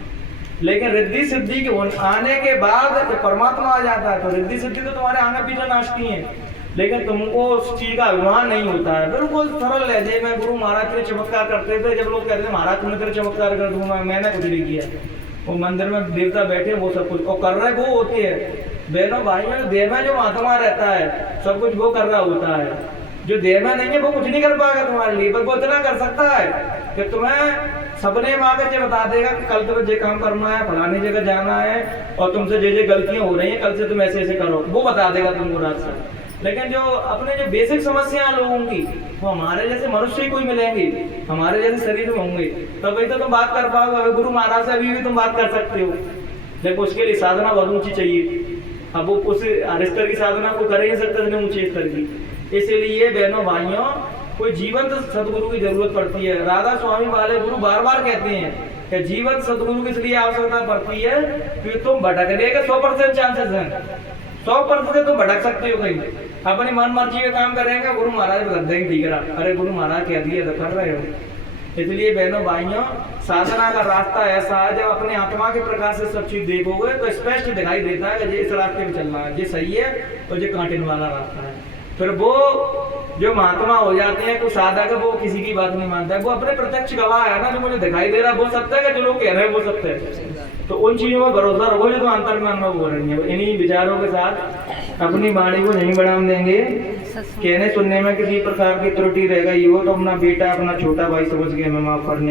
लेकिन रिद्धि सिद्धि के आने के बाद जब परमात्मा आ जाता है तो रिद्धि सिद्धि तो तुम्हारे आगे पीछे नाचती है, लेकिन तुमको उस चीज का अभिमान नहीं होता है। बिल्कुल सरल लहजे में गुरु महाराज के चमत्कार करते थे। जब लोग कहते थे महाराज तुमने तेरे चमत्कार कर दूंगा, मैंने कुछ नहीं किया। वो मंदिर में देवता बैठे, वो सब कुछ और कर रहे वो होती है। बहनों भाइयों, देह में जो महात्मा रहता है सब कुछ वो कर रहा होता है, जो देह में नहीं है वो कुछ नहीं कर पाएगा तुम्हारे लिए। बस वो इतना कर सकता है कि तुम्हें सपने में आकर ये बता देगा कि कल तुम्हें ये काम करना है, फलानी जगह जाना है, और तुमसे जे गलतियां हो रही हैं कल से तुम ऐसे ऐसे करो, वो बता देगा तुमको रास्ता। लेकिन जो अपने जो बेसिक समस्या लोगों की, वो हमारे जैसे मनुष्य ही कोई मिलेंगे, हमारे जैसे शरीर में होंगे, तभी तो तुम बात कर पाओगे। अभी गुरु महाराज से अभी भी तुम बात कर सकते हो, लेकिन उसके लिए साधना बहुत ऊंची चाहिए। अब वो उस स्तर की साधना को कर ही नहीं सकते इतने ऊंचे स्तर की। इसीलिए बहनों भाइयों, कोई जीवंत सदगुरु की जरूरत पड़ती है। राधा स्वामी वाले गुरु बार बार कहते हैं कि जीवंत सदगुरु की इसलिए आवश्यकता पड़ती है कि तुम भटकने के 100% चांसेस हैं। 100% तुम भटक सकते हो कहीं, अपनी मन मर्जी का काम करेंगे, गुरु महाराज बता देंगे ठीक रहा, अरे गुरु महाराज कह दिए तो कर रहे हो। इसलिए बहनों भाइयों, साधना का रास्ता ऐसा है, जब अपने आत्मा के प्रकाश से सब चीज देखोगे तो स्पष्ट दिखाई देता है कि ये इस रास्ते में चलना है, ये सही है और ये कांटे वाला रास्ता है। फिर वो जो महात्मा हो जाते हैं, तो साधक है, वो किसी की बात नहीं मानता है, वो अपने प्रत्यक्ष गवाह है ना, जो मुझे दिखाई दे रहा है वो सत्य है, जो लोग कह रहे हैं वो सत्य है। तो उन चीजों पर भरोसा रखो जो तो अंतर में अनुभव हो रही है। इन्हीं विचारों के साथ अपनी वाणी को नहीं बढ़ाने देंगे। कहने सुनने में किसी प्रकार की त्रुटि रह गई हो तो अपना बेटा, अपना छोटा भाई समझ के हमें माफ करने